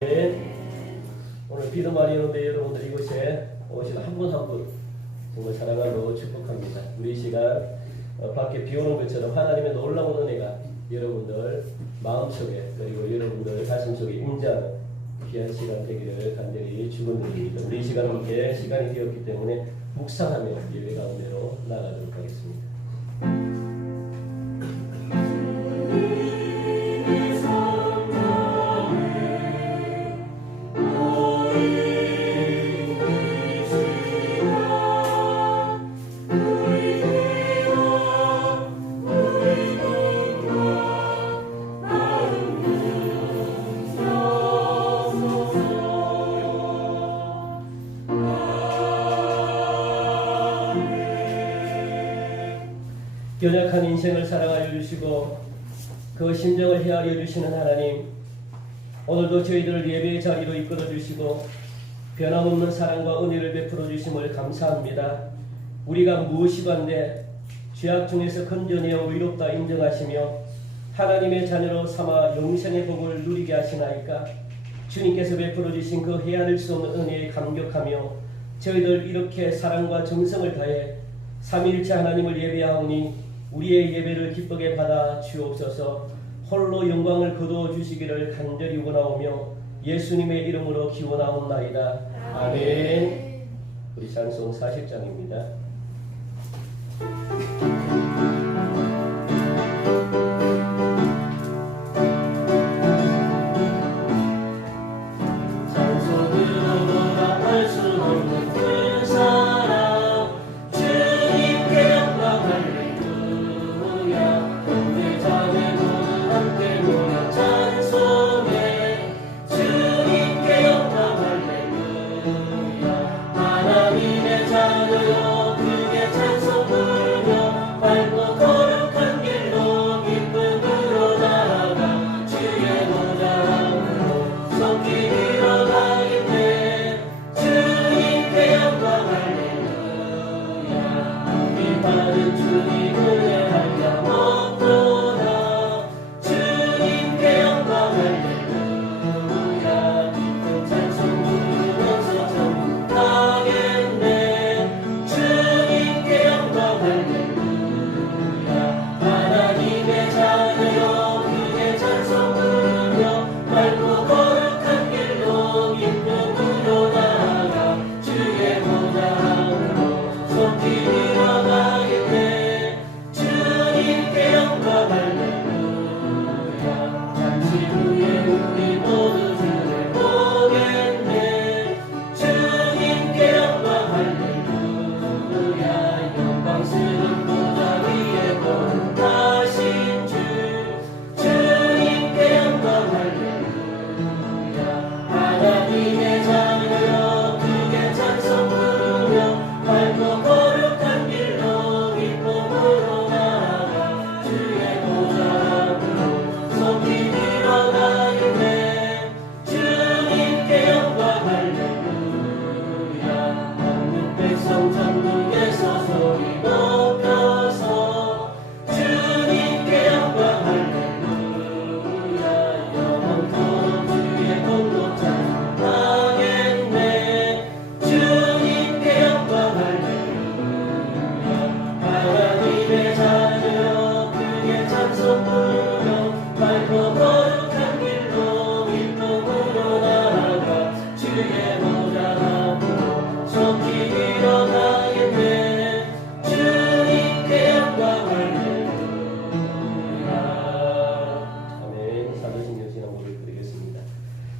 오늘 비도 많이 오는데 여러분들 이곳에 오신 한 분 한 분 정말 사랑하고 축복합니다. 우리 이 시간 밖에 비 오는 것처럼 하나님의 놀라운 은혜가 여러분들 마음속에 그리고 여러분들 가슴속에 임재하는 귀한 시간 되기를 간절히 축원드립니다. 우리 이 시간 함께 시간이 되었기 때문에 묵상하며 예배 가운데로 나가도록 하겠습니다. 연약한 인생을 사랑하여 주시고 그 심정을 헤아려 주시는 하나님, 오늘도 저희들을 예배의 자리로 이끌어 주시고 변함없는 사랑과 은혜를 베풀어 주심을 감사합니다. 우리가 무엇이건데 죄악 중에서 건져내어 의롭다 인정하시며 하나님의 자녀로 삼아 영생의 복을 누리게 하시나이까. 주님께서 베풀어 주신 그 헤아릴 수 없는 은혜에 감격하며 저희들 이렇게 사랑과 정성을 다해 삼위일체 하나님을 예배하오니 우리의 예배를 기쁘게 받아 주옵소서. 홀로 영광을 거두어 주시기를 간절히 원하오며 예수님의 이름으로 기원하옵나이다. 아멘. 우리 찬송 40장입니다.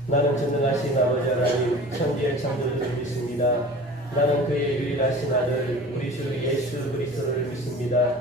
나는 전능하신 아버지 하나님 천지의 창조주를 믿습니다. 나는 그의 유일하신 아들 우리 주 예수 그리스도를 믿습니다.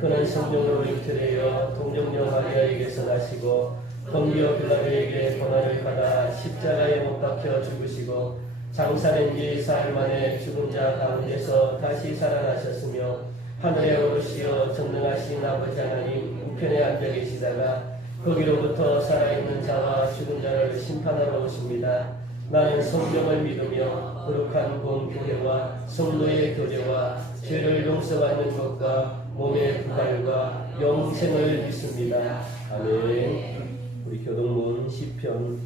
그는 성령으로 잉태되어 동정녀 마리아에게서 나시고 본디오 빌라도에게 고난을 받아 십자가에 못 박혀 죽으시고 장사된 지 사흘 만에 죽은 자 가운데서 다시 살아나셨으며 하늘에 오르시어 전능하신 아버지 하나님 우편에 앉아 계시다가 거기로부터 살아있는 자와 죽은 자를 심판하러 오십니다. 나는 성령을 믿으며 거룩한 공교회와 성도의 교제와 죄를 용서받는 것과 몸의 부활과 영생을 믿습니다. 아멘. 우리 교동문 시편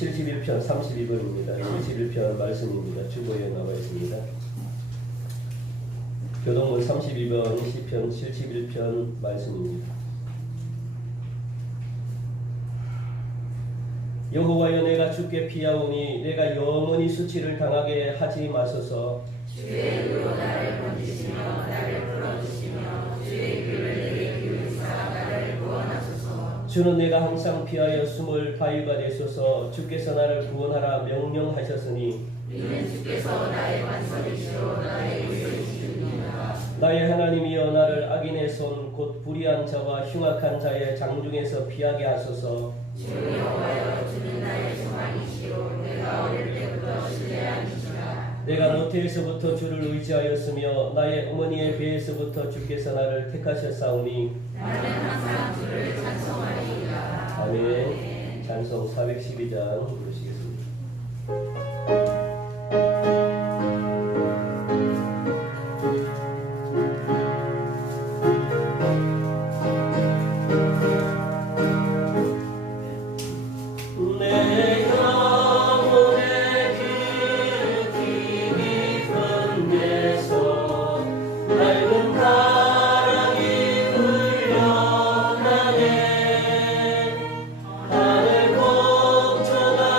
71편 32번입니다. 71편 말씀입니다. 주보에 나와 있습니다. 교동문 32번 시편 71편 말씀입니다. 여호와여, 내가 주께 피하오니 내가 영원히 수치를 당하게 하지 마소서. 주의 의로 나를 건지시며 나를 풀어주시며 주의 귀를 내게 기울이사 나를 구원하소서. 주는 내가 항상 피하여 숨을 바위가 되소서. 주께서 나를 구원하라 명령하셨으니 이는 주께서 나의 반석이시오 나의 구세주시니라. 나의 하나님이여, 나를 악인의 손 곧 불의한 자와 흉악한 자의 장중에서 피하게 하소서. 주 여호와여, 주는 나의 소망이시오 내가 어릴 때부터 신뢰한 이시라. 내가 노태에서부터 주를 의지하였으며 나의 어머니의 배에서부터 주께서 나를 택하셨사오니 나는 항상 주를 찬송하리이다. 아멘. 찬송 412장 부르시겠습니다. 하늘 복조가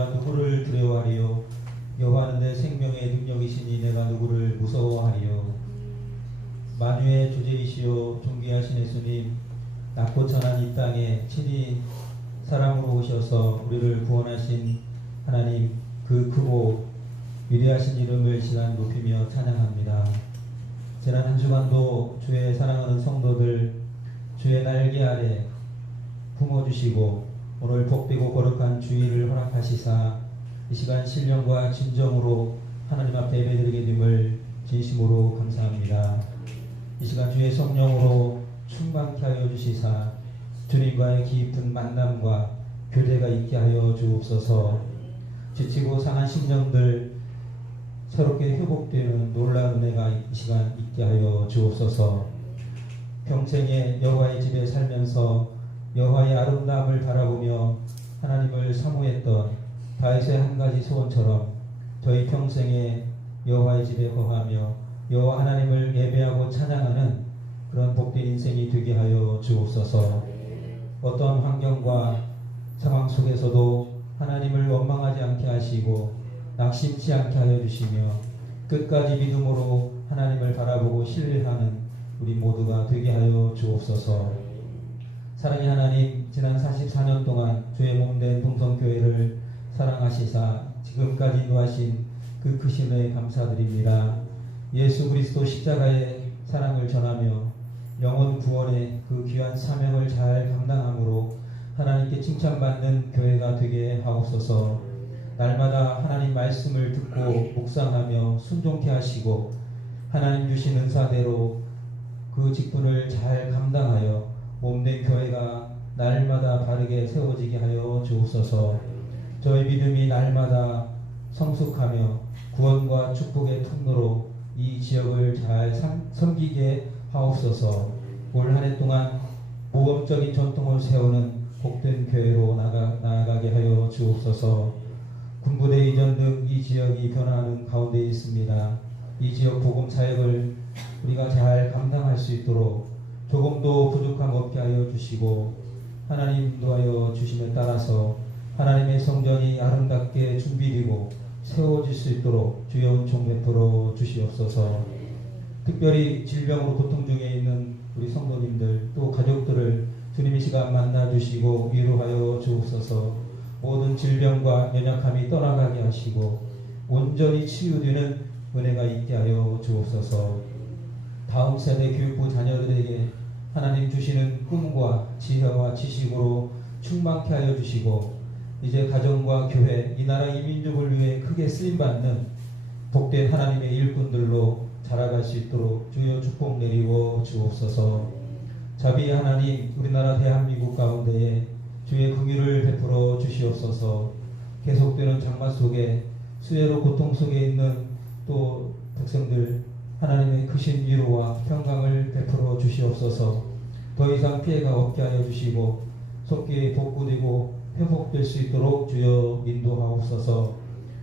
내가 누구를 두려워하리요? 여호와는 내 생명의 능력이시니 내가 누구를 무서워하리요? 만유의 주제이시요 존귀하신 예수님, 낮고 천한 이 땅에 친히 사람으로 오셔서 우리를 구원하신 하나님, 그 크고 위대하신 이름을 시간 높이며 찬양합니다. 지난 한 주간도 주의 사랑하는 성도들 주의 날개 아래 품어주시고 오늘 복되고 거룩한 주일을 허락하시사 이 시간 신령과 진정으로 하나님 앞에 예배드리게 됨을 진심으로 감사합니다. 이 시간 주의 성령으로 충만케 하여 주시사 주님과의 깊은 만남과 교제가 있게 하여 주옵소서. 지치고 상한 심령들 새롭게 회복되는 놀라운 은혜가 이 시간 있게 하여 주옵소서. 평생에 여호와의 집에 살면서 여호와의 아름다움을 바라보며 하나님을 사모했던 다윗의 한 가지 소원처럼 저희 평생에 여호와의 집에 거하며 여호와 하나님을 예배하고 찬양하는 그런 복된 인생이 되게 하여 주옵소서. 어떠한 환경과 상황 속에서도 하나님을 원망하지 않게 하시고 낙심치 않게 하여 주시며 끝까지 믿음으로 하나님을 바라보고 신뢰하는 우리 모두가 되게 하여 주옵소서. 사랑의 하나님, 지난 44년 동안 주의 몸된 동성교회를 사랑하시사 지금까지 인도하신 그 크신 은혜에 감사드립니다. 예수 그리스도 십자가의 사랑을 전하며 영혼 구원의 그 귀한 사명을 잘 감당함으로 하나님께 칭찬받는 교회가 되게 하옵소서. 날마다 하나님 말씀을 듣고 묵상하며 순종케 하시고 하나님 주신 은사대로 그 직분을 잘 감당하여 몸된 교회가 날마다 바르게 세워지게 하여 주옵소서. 저희 믿음이 날마다 성숙하며 구원과 축복의 통로로 이 지역을 잘 섬기게 하옵소서. 올 한 해 동안 모범적인 전통을 세우는 복된 교회로 나아가게 하여 주옵소서. 군부대 이전 등 이 지역이 변화하는 가운데 있습니다. 이 지역 복음 사역을 우리가 잘 감당할 수 있도록 조금도 부족함 없게 하여 주시고 하나님 인도하여 주심에 따라서 하나님의 성전이 아름답게 준비되고 세워질 수 있도록 주여 은총 베풀어 주시옵소서. 특별히 질병으로 고통 중에 있는 우리 성도님들 또 가족들을 주님 이 시간 만나주시고 위로하여 주옵소서. 모든 질병과 연약함이 떠나가게 하시고 온전히 치유되는 은혜가 있게 하여 주옵소서. 다음 세대 교육부 자녀들에게 하나님 주시는 꿈과 지혜와 지식으로 충만케 하여 주시고 이제 가정과 교회, 이 나라 이 민족을 위해 크게 쓰임받는 복된 하나님의 일꾼들로 자라갈 수 있도록 주여 축복 내리워 주옵소서. 자비의 하나님, 우리나라 대한민국 가운데에 주의 긍휼을 베풀어 주시옵소서. 계속되는 장마 속에 수해로 고통 속에 있는 또 백성들 하나님의 크신 위로와 평강을 베풀어 주시옵소서. 더 이상 피해가 없게 하여 주시고 속기 복구되고 회복될 수 있도록 주여 인도하옵소서.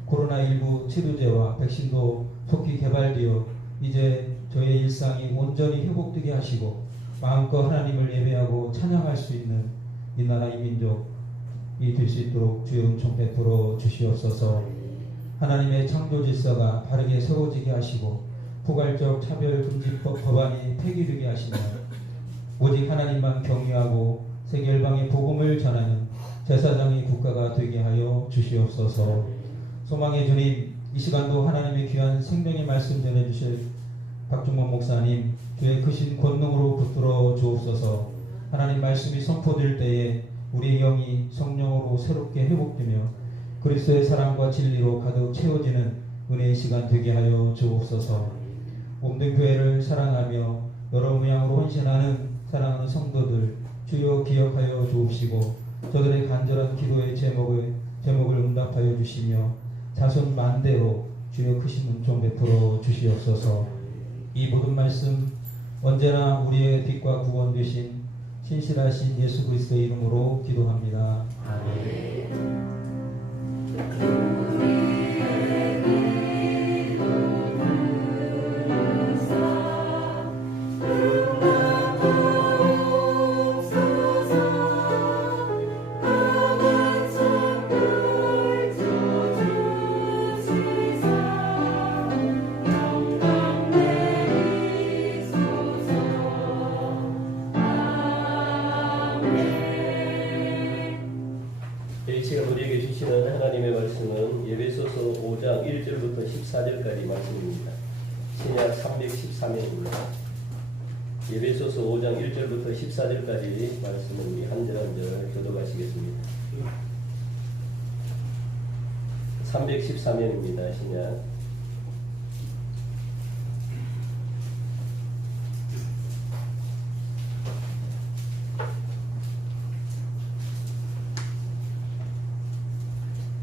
코로나19 치료제와 백신도 속히 개발되어 이제 저의 일상이 온전히 회복되게 하시고 마음껏 하나님을 예배하고 찬양할 수 있는 이 나라 이 민족이 될 수 있도록 주여 은총 베풀어 주시옵소서. 하나님의 창조 질서가 바르게 세워지게 하시고 포괄적 차별금지법 법안이 폐기되게 하시며 오직 하나님만 경외하고 세계 열방의 복음을 전하는 제사장의 국가가 되게 하여 주시옵소서. 소망의 주님, 이 시간도 하나님의 귀한 생명의 말씀 전해주실 박중범 목사님 주의 크신 권능으로 붙들어 주옵소서. 하나님 말씀이 선포될 때에 우리의 영이 성령으로 새롭게 회복되며 그리스도의 사랑과 진리로 가득 채워지는 은혜의 시간 되게 하여 주옵소서. 몸된 교회를 사랑하며 여러 모양으로 헌신하는 사랑하는 성도들 주여 기억하여 주옵시고 저들의 간절한 기도의 제목을 응답하여 주시며 자손 만대로 주여 크신 은총 베풀어 주시옵소서. 이 모든 말씀 언제나 우리의 빛과 구원 되신 신실하신 예수 그리스도의 이름으로 기도합니다. 아멘. 5장 1절부터 14절까지 말씀입니다. 신약 313회입니다. 예배소서 5장 1절부터 14절까지 말씀을 우리 한 절 한 절 교독하시겠습니다. 313회입니다. 신약.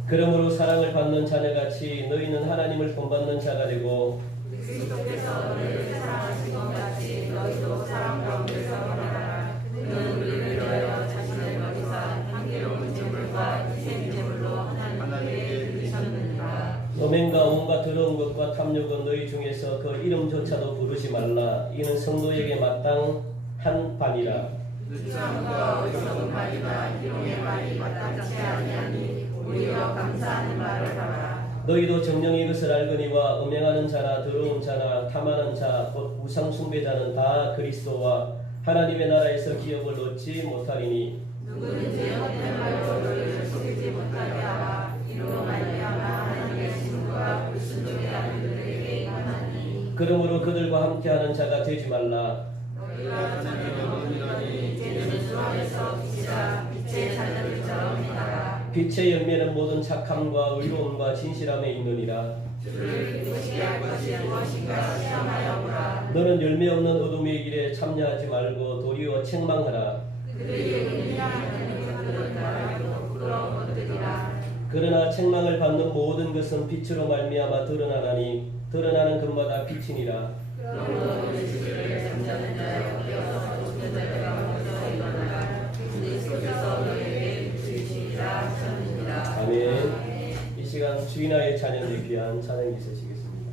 그러므로 사랑을 받는 자녀같이 너희는 하나님을 본받는 자가 되고 그리스도께서 너희를 사랑하신 것 같이 너희도 사랑 가운데서 살아라. 그는 우리를 위하여 자신을 버리사 향기로운 제물과 희생 제물로 하나님께 드리셨느니라. 음행과 온갖 더러운 것과 탐욕은 너희 중에서 그 이름조차도 부르지 말라. 이는 성도에게 마땅한 바니라. 누추함과 어리석은 말이나 희롱의 말이 마땅치 아니하니 오히려 감사하는 말을 하라. 너희도 정령의 것을 알거니와 음행하는 자나 더러운 자나 탐하는 자 곧 우상 숭배자는 다 그리스도와 하나님의 나라에서 기업을 얻지 못하리니 누구든지 헛된 말로 너희를 속이지 못하게 하라. 이로 말미암아 하나님의 신과 불순종의 아들들에게 임하나니. 그러므로 그들과 함께하는 자가 되지 말라. 너희가 자녀를 얻으려니 이제는 주 안에서 빛이라. 빛의 자녀들처럼 행하라. 빛의 열매는 모든 착함과 의로움과 진실함에 있느니라. 주를 기쁘시게 할 것이 무엇인가 시험하여 보라. 너는 열매 없는 어둠의 길에 참여하지 말고 도리어 책망하라. 그들에게는 향하는 것들은 말하고 부끄러운 것들이라. 그러나 책망을 받는 모든 것은 빛으로 말미암아 드러나나니 드러나는 것마다 빛이니라. 그러므로 너희 주를 잠자는 자여 깨어서 죽는 자가 먼저 일어나라. 그리스도께서 너희에게 주시리라 하셨느니라. 아멘. 이 시간 주인아의 자녀들 귀한 찬양이 있으시겠습니다.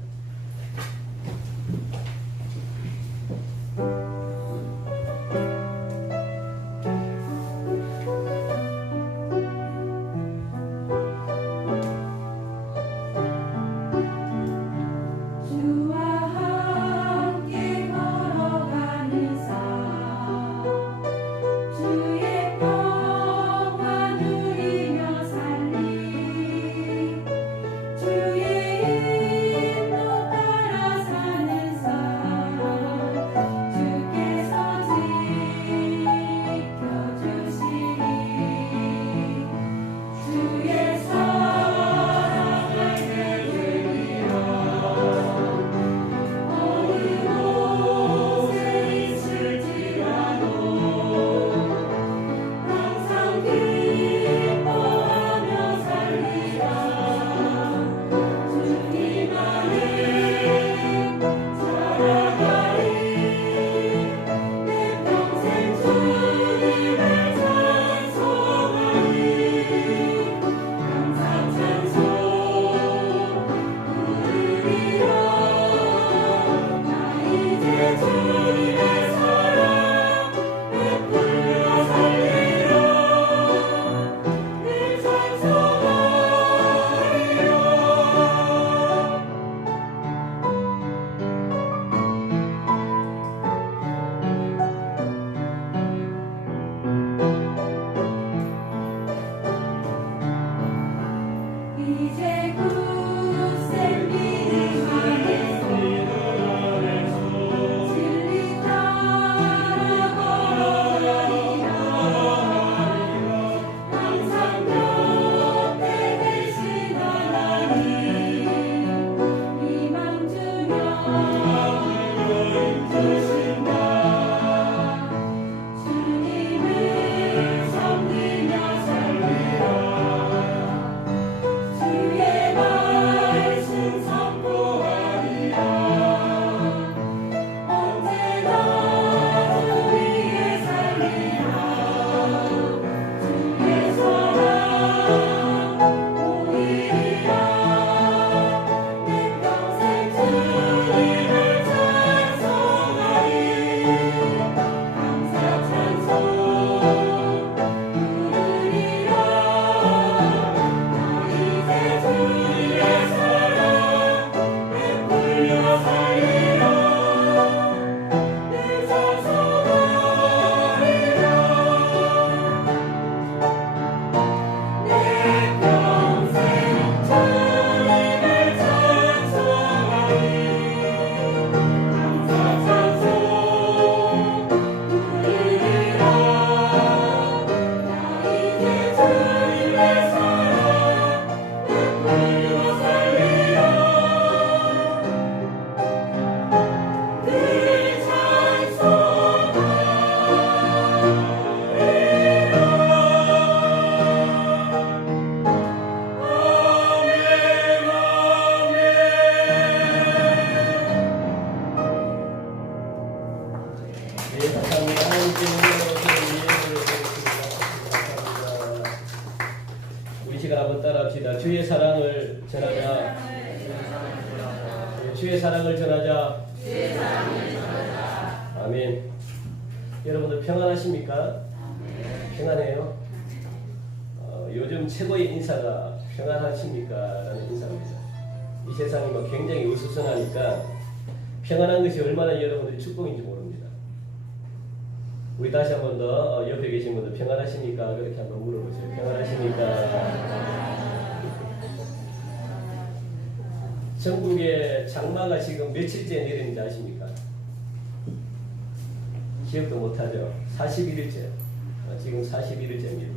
주와 함께 걸어가는 삶 주의 평화 누리며 살리 주의 인도 따라 사는 삶 주께서 지켜주시리 주의 사랑을 베풀리라. 어느 곳에 있을지라도 항상 기뻐하며 살리라. 주님 안에 살아가리. 내 평생 주님을 찬송하리. 항상 찬송 부르리라. 나 이제 주님의 사랑 베풀려 살리라. 늘 찬송하리라. 이제 굳센 믿음 안에서 진리 따라 걸어가리라. 항상 곁에 계신 하나님 희망 주며 주신다. 주님을 섬기며 살리라. 주의 사랑을 전하자. 주의 사랑을 전하자. 아멘. 여러분들 평안하십니까? 평안해요? 요즘 최고의 인사가 평안하십니까? 라는 인사입니다. 이 세상이 뭐 굉장히 우수선하니까 평안한 것이 얼마나 여러분들이 축복인지 모릅니다. 우리 다시 한 번 더 옆에 계신 분들 평안하십니까? 그렇게 한번 물어보세요. 평안하십니까? 전국에 장마가 지금 며칠째 내리는지 아십니까? 기억도 못하죠. 41일째. 지금 41일째입니다.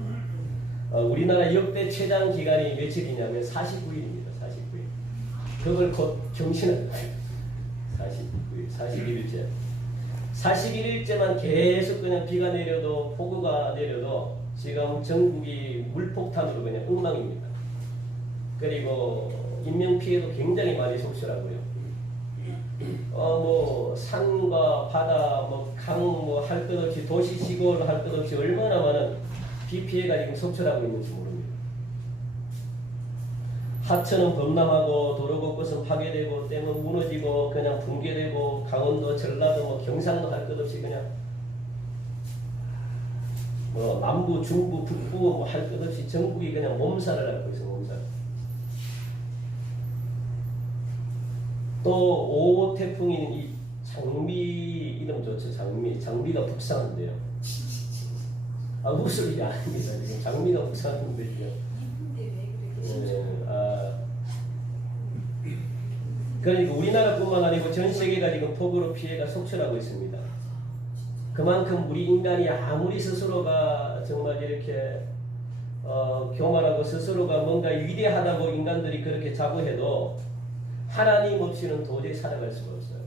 우리나라 역대 최장 기간이 며칠이냐면 49일입니다. 49일. 그걸 곧 경신을 가요. 49일, 41일째. 41일째만 계속 그냥 비가 내려도 폭우가 내려도 지금 전국이 물폭탄으로 그냥 엉망입니다. 그리고 인명피해도 굉장히 많이 속출하고요. 뭐 산과 바다, 뭐 강, 뭐 할 것 없이 도시 시골 할 것 없이 얼마나 많은 비 피해가 지금 속출하고 있는지 모릅니다. 하천은 범람하고 도로 곳곳은 파괴되고 댐은 무너지고 그냥 붕괴되고 강원도, 전라도, 뭐 경상도 할 것 없이 그냥 뭐 남부, 중부, 북부 뭐 할 것 없이 전국이 그냥 몸살을 앓고 있어요. 몸살. 또 5호 태풍인 이 장미 이름 좋죠. 장미가 북상한데요. 무슨 일이 아닙니다. 지금 장미가 북상한데요. 그러니까 우리나라뿐만 아니고 전 세계가 지금 폭우로 피해가 속출하고 있습니다. 그만큼 우리 인간이 아무리 스스로가 정말 이렇게 교만하고 스스로가 뭔가 위대하다고 인간들이 그렇게 자부해도 하나님 없이는 도저히 살아갈 수가 없어요.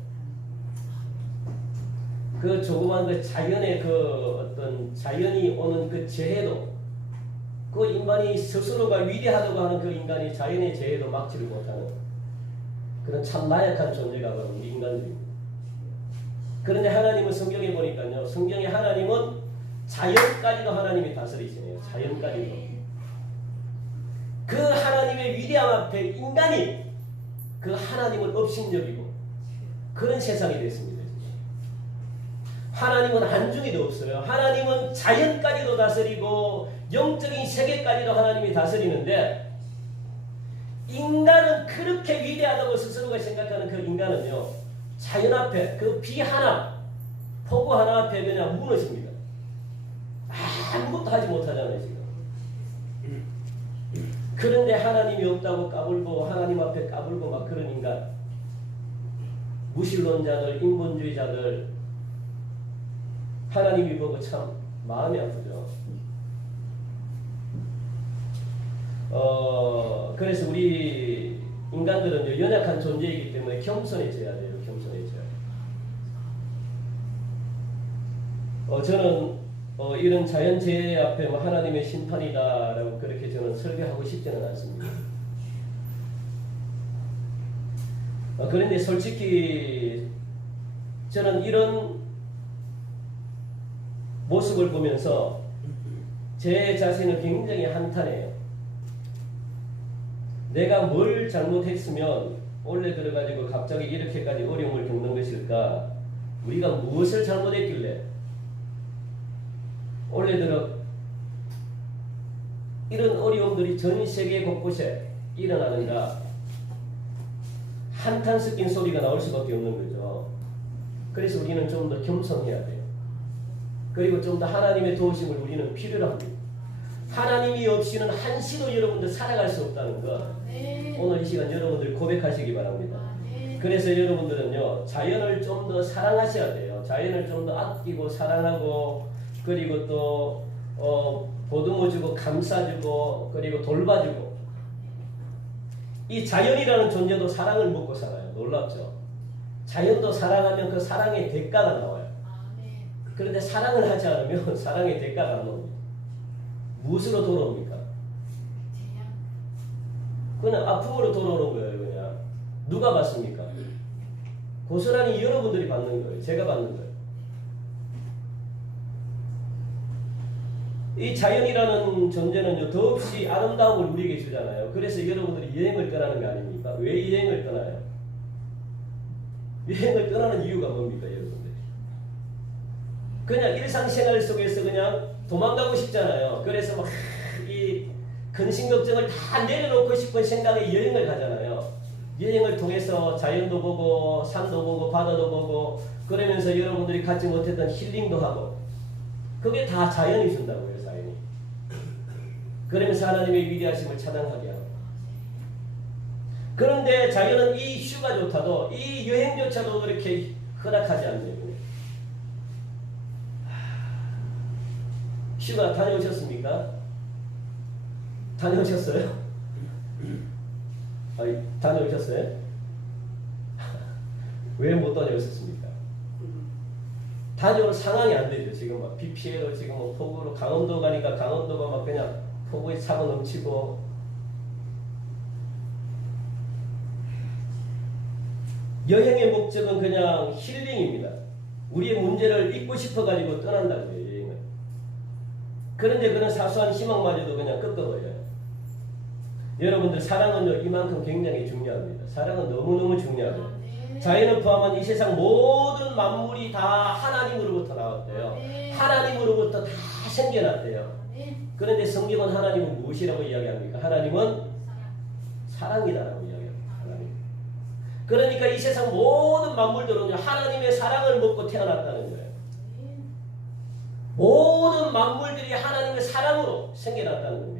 그 조그만 그 자연의 그 어떤 자연이 오는 그 재해도 그 인간이 스스로가 위대하다고 하는 그 인간이 자연의 재해도 막지를 못하는 그런 참 나약한 존재가 바로 우리 인간들입니다. 그런데 하나님은 성경에 보니까요. 성경에 하나님은 자연까지도 하나님이 다스리시네요. 자연까지도. 그 하나님의 위대함 앞에 인간이 그 하나님을 업신여기고 그런 세상이 됐습니다. 하나님은 한중에도 없어요. 하나님은 자연까지도 다스리고 영적인 세계까지도 하나님이 다스리는데 인간은 그렇게 위대하다고 스스로가 생각하는 그 인간은요. 자연 앞에 그 비 하나 폭우 하나 앞에 그냥 무너집니다. 아무것도 하지 못하잖아요. 지금. 그런데 하나님이 없다고 까불고 하나님 앞에 까불고 막 그런 인간 무신론자들 인본주의자들 하나님이 보고 참 마음이 아프죠. 그래서 우리 인간들은 연약한 존재이기 때문에 겸손해져야 돼요. 겸손해져야 돼요. 저는 이런 자연재해 앞에 뭐 하나님의 심판이다라고 그렇게 저는 설교하고 싶지는 않습니다. 그런데 솔직히 저는 이런 모습을 보면서 제 자신을 굉장히 한탄해요. 내가 뭘 잘못했으면 원래 들어가지고 갑자기 이렇게까지 어려움을 겪는 것일까? 우리가 무엇을 잘못했길래 원래 들어 이런 어려움들이 전 세계 곳곳에 일어나는가? 한탄 섞인 소리가 나올 수밖에 없는 거죠. 그래서 우리는 좀 더 겸손해야 돼요. 그리고 좀 더 하나님의 도우심을 우리는 필요로 합니다. 하나님이 없이는 한시도 여러분들 살아갈 수 없다는 것. 오늘 이 시간 여러분들 고백하시기 바랍니다. 그래서 여러분들은요. 자연을 좀 더 사랑하셔야 돼요. 자연을 좀 더 아끼고 사랑하고 그리고 또 보듬어주고 감싸주고 그리고 돌봐주고 이 자연이라는 존재도 사랑을 먹고 살아요. 놀랍죠? 자연도 사랑하면 그 사랑의 대가가 나와요. 그런데 사랑을 하지 않으면 사랑의 대가가 안 나옵니다. 무엇으로 돌아옵니까? 그냥 아픔으로 돌아오는 거예요. 그냥 누가 받습니까? 고스란히 여러분들이 받는 거예요. 제가 받는 거예요. 이 자연이라는 존재는요, 더없이 아름다움을 우리에게 주잖아요. 그래서 여러분들이 여행을 떠나는 거 아닙니까? 왜 여행을 떠나요? 여행을 떠나는 이유가 뭡니까, 여러분들? 그냥 일상생활 속에서 그냥 도망가고 싶잖아요. 그래서 막 이 근심 걱정을 다 내려놓고 싶은 생각에 여행을 가잖아요. 여행을 통해서 자연도 보고 산도 보고 바다도 보고 그러면서 여러분들이 갖지 못했던 힐링도 하고 그게 다 자연이 준다고요. 자연이. 그러면서 하나님의 위대하심을 찬양하게 하고. 그런데 자연은 이 휴가조차도 이 여행조차도 그렇게 허락하지 않네요. 휴가 다녀오셨습니까? 다녀오셨어요? 아니, 다녀오셨어요? 왜 못 다녀오셨습니까? 다녀올 상황이 안 되죠. 지금 막 비 피해로 지금 뭐 폭우로 강원도 가니까 강원도가 막 그냥 폭우에 차고 넘치고 여행의 목적은 그냥 힐링입니다. 우리의 문제를 잊고 싶어가지고 떠난다고요. 여행은. 그런데 그런 사소한 희망마저도 그냥 꺾어버려요. 여러분들 사랑은요 이만큼 굉장히 중요합니다. 사랑은 너무너무 중요하죠. 자연을 포함한 이 세상 모든 만물이 다 하나님으로부터 나왔대요. 하나님으로부터 다 생겨났대요. 그런데 성경은 하나님은 무엇이라고 이야기합니까? 하나님은 사랑이다라고 이야기합니다. 하나님. 그러니까 이 세상 모든 만물들은 하나님의 사랑을 먹고 태어났다는 거예요. 모든 만물들이 하나님의 사랑으로 생겨났다는 겁니다.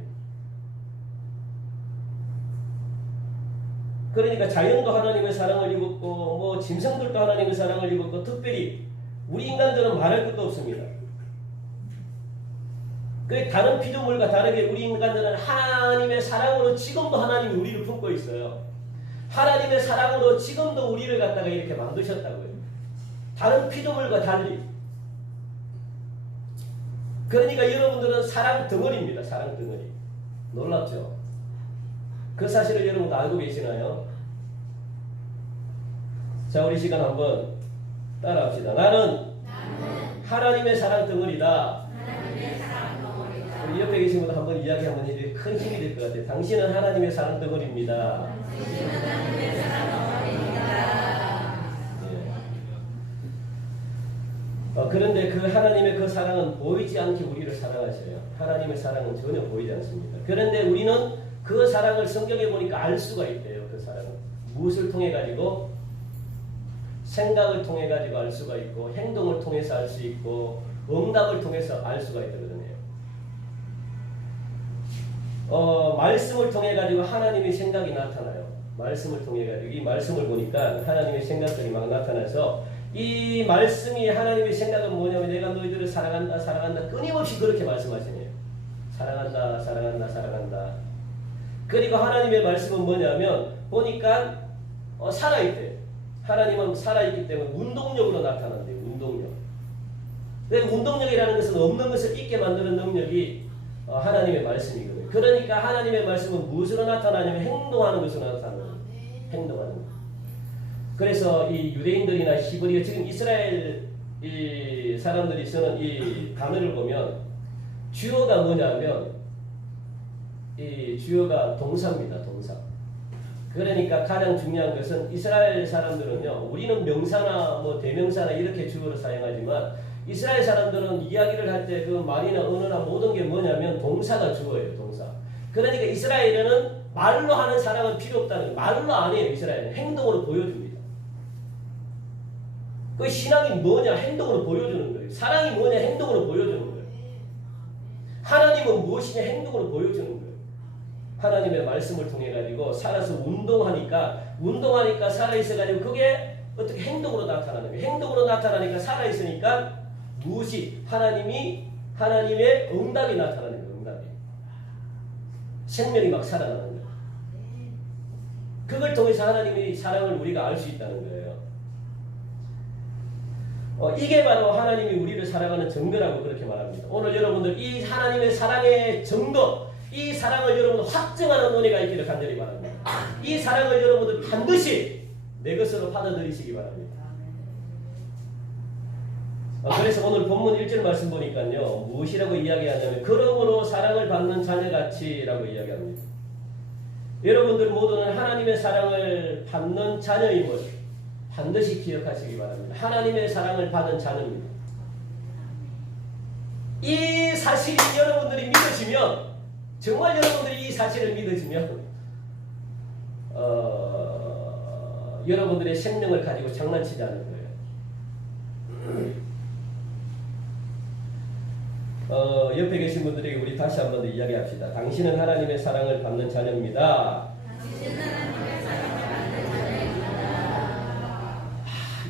그러니까 자연도 하나님의 사랑을 입었고 뭐 짐승들도 하나님의 사랑을 입었고 특별히 우리 인간들은 말할 것도 없습니다. 그 다른 피조물과 다르게 우리 인간들은 하나님의 사랑으로 지금도 하나님이 우리를 품고 있어요. 하나님의 사랑으로 지금도 우리를 갖다가 이렇게 만드셨다고요. 다른 피조물과 달리. 그러니까 여러분들은 사랑 덩어리입니다. 사랑 덩어리. 놀랍죠? 그 사실을 여러분 알고 계시나요? 자, 우리 시간 한번 따라합시다. 나는 하나님의 사랑 덩어리다. 우리 옆에 계신 분들 한번 이야기 한번 해주세요. 큰 힘이 될 것 같아요. 당신은 하나님의 사랑 덩어리입니다. 그런데 그 하나님의 그 사랑은 보이지 않게 우리를 사랑하셔요. 하나님의 사랑은 전혀 보이지 않습니다. 그런데 우리는 그 사랑을 성경에 보니까 알 수가 있대요. 그 사랑은 무엇을 통해 가지고 생각을 통해 가지고 알 수가 있고 행동을 통해서 알 수 있고 응답을 통해서 알 수가 있거든요. 말씀을 통해 가지고 하나님의 생각이 나타나요. 말씀을 통해 가지고 이 말씀을 보니까 하나님의 생각들이 막 나타나서 이 말씀이 하나님의 생각은 뭐냐면 내가 너희들을 사랑한다 사랑한다 끊임없이 그렇게 말씀하시네요. 사랑한다 사랑한다 사랑한다. 그리고 하나님의 말씀은 뭐냐면 보니까 살아있대요. 하나님은 살아있기 때문에 운동력으로 나타난대요. 운동력. 운동력이라는 것은 없는 것을 있게 만드는 능력이 하나님의 말씀이거든요. 그러니까 하나님의 말씀은 무엇으로 나타나냐면 행동하는 것으로 나타나는 거예요. 행동하는 것. 그래서 이 유대인들이나 히브리어 지금 이스라엘 이 사람들이 쓰는 이 단어를 보면 주어가 뭐냐면 이 주어가 동사입니다. 동사. 그러니까 가장 중요한 것은 이스라엘 사람들은요. 우리는 명사나 뭐 대명사나 이렇게 주어를 사용하지만 이스라엘 사람들은 이야기를 할 때 그 말이나 언어나 모든 게 뭐냐면 동사가 주어예요. 동사. 그러니까 이스라엘에는 말로 하는 사랑은 필요 없다는 거예요. 말로 안 해요. 이스라엘은 행동으로 보여줍니다. 그 신앙이 뭐냐? 행동으로 보여주는 거예요. 사랑이 뭐냐? 행동으로 보여주는 거예요. 하나님은 무엇이냐? 행동으로 보여주는 거예요. 하나님의 말씀을 통해 가지고 살아서 운동하니까 살아있어 가지고 그게 어떻게 행동으로 나타나는 거예요. 행동으로 나타나니까 살아있으니까 무엇이 하나님의 응답이 나타나는 거예요. 응답이. 생명이 막 살아나는 거예요. 그걸 통해서 하나님의 사랑을 우리가 알 수 있다는 거예요. 이게 바로 하나님이 우리를 사랑하는 정도라고 그렇게 말합니다. 오늘 여러분들 이 하나님의 사랑의 정도, 이 사랑을 여러분 확증하는 은혜가 있기를 간절히 바랍니다. 이 사랑을 여러분들 반드시 내 것으로 받아들이시기 바랍니다. 그래서 오늘 본문 1절 말씀 보니까요. 무엇이라고 이야기하냐면 그러므로 사랑을 받는 자녀같이라고 이야기합니다. 여러분들 모두는 하나님의 사랑을 받는 자녀임을 반드시 기억하시기 바랍니다. 하나님의 사랑을 받은 자녀입니다. 이 사실이 여러분들이 믿으시면 정말 여러분들이 이 사실을 믿으시면 여러분들의 생명을 가지고 장난치지 않을 거예요. 옆에 계신 분들에게 우리 다시 한 번 더 이야기합시다. 당신은 하나님의 사랑을 받는 자녀입니다.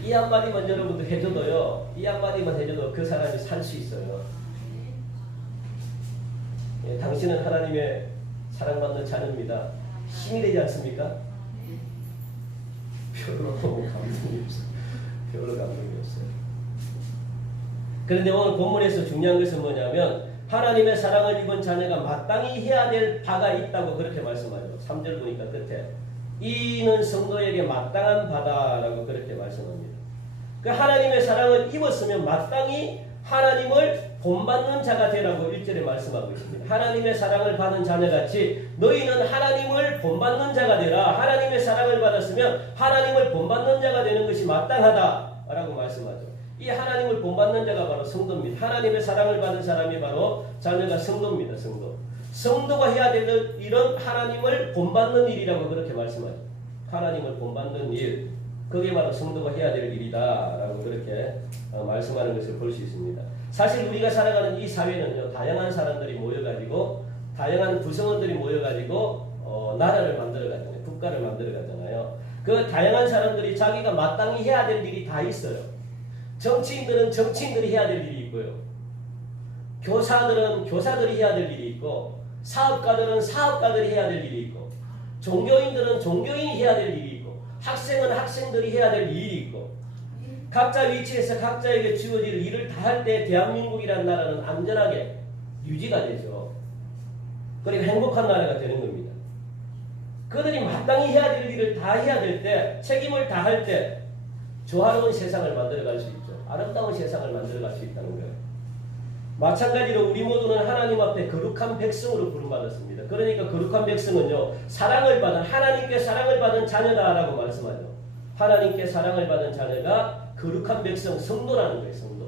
이 한마디만 여러분들 해줘도요. 이 한마디만 해줘도 그 사람이 살 수 있어요. 예, 당신은 하나님의 사랑받는 자녀입니다. 힘이 되지 않습니까? 별로 감동이 없어요. 별로 감동이 없어요. 그런데 오늘 본문에서 중요한 것은 뭐냐면 하나님의 사랑을 입은 자녀가 마땅히 해야 될 바가 있다고 그렇게 말씀하죠. 3절 보니까 끝에 이는 성도에게 마땅한 바다라고 그렇게 말씀합니다. 그 하나님의 사랑을 입었으면 마땅히 하나님을 본받는 자가 되라고 1절에 말씀하고 있습니다. 하나님의 사랑을 받은 자녀같이 너희는 하나님을 본받는 자가 되라. 하나님의 사랑을 받았으면 하나님을 본받는 자가 되는 것이 마땅하다라고 말씀하죠. 이 하나님을 본받는 자가 바로 성도입니다. 하나님의 사랑을 받은 사람이 바로 자녀가 성도입니다. 성도. 성도가 해야 되는 일은 하나님을 본받는 일이라고 그렇게 말씀하죠. 하나님을 본받는 일. 그게 바로 성도가 해야 될 일이다라고 그렇게 말씀하는 것을 볼 수 있습니다. 사실 우리가 살아가는 이 사회는요. 다양한 사람들이 모여가지고 다양한 구성원들이 모여가지고 나라를 만들어가잖아요. 국가를 만들어가잖아요. 그 다양한 사람들이 자기가 마땅히 해야 될 일이 다 있어요. 정치인들은 정치인들이 해야 될 일이 있고요. 교사들은 교사들이 해야 될 일이 있고 사업가들은 사업가들이 해야 될 일이 있고 종교인들은 종교인이 해야 될 일이 있고 학생은 학생들이 해야 될 일이 있고 각자 위치에서 각자에게 주어질 일을 다 할 때 대한민국이라는 나라는 안전하게 유지가 되죠. 그러니까 행복한 나라가 되는 겁니다. 그들이 마땅히 해야 될 일을 다 해야 될 때 책임을 다할 때 조화로운 세상을 만들어갈 수 있죠. 아름다운 세상을 만들어갈 수 있다는 거예요. 마찬가지로 우리 모두는 하나님 앞에 거룩한 백성으로 부름받았습니다. 그러니까 거룩한 백성은요. 사랑을 받은 하나님께 사랑을 받은 자녀다라고 말씀하죠. 하나님께 사랑을 받은 자녀가 거룩한 백성 성도라는 거예요. 성도.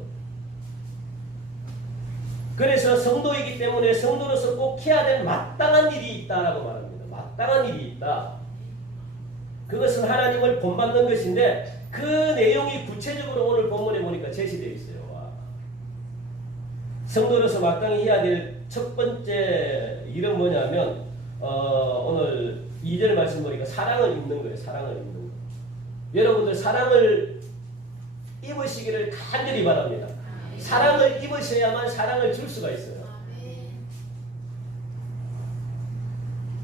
그래서 성도이기 때문에 성도로서 꼭 해야 될 마땅한 일이 있다라고 말합니다. 마땅한 일이 있다. 그것은 하나님을 본받는 것인데 그 내용이 구체적으로 오늘 본문에 보니까 제시되어 있어요. 와. 성도로서 마땅히 해야 될 첫 번째 일은 뭐냐면 오늘 2절 말씀 보니까 사랑을 입는 거예요. 사랑을 입는 거. 여러분들 사랑을 입으시기를 간절히 바랍니다. 사랑을 입으셔야만 사랑을 줄 수가 있어요.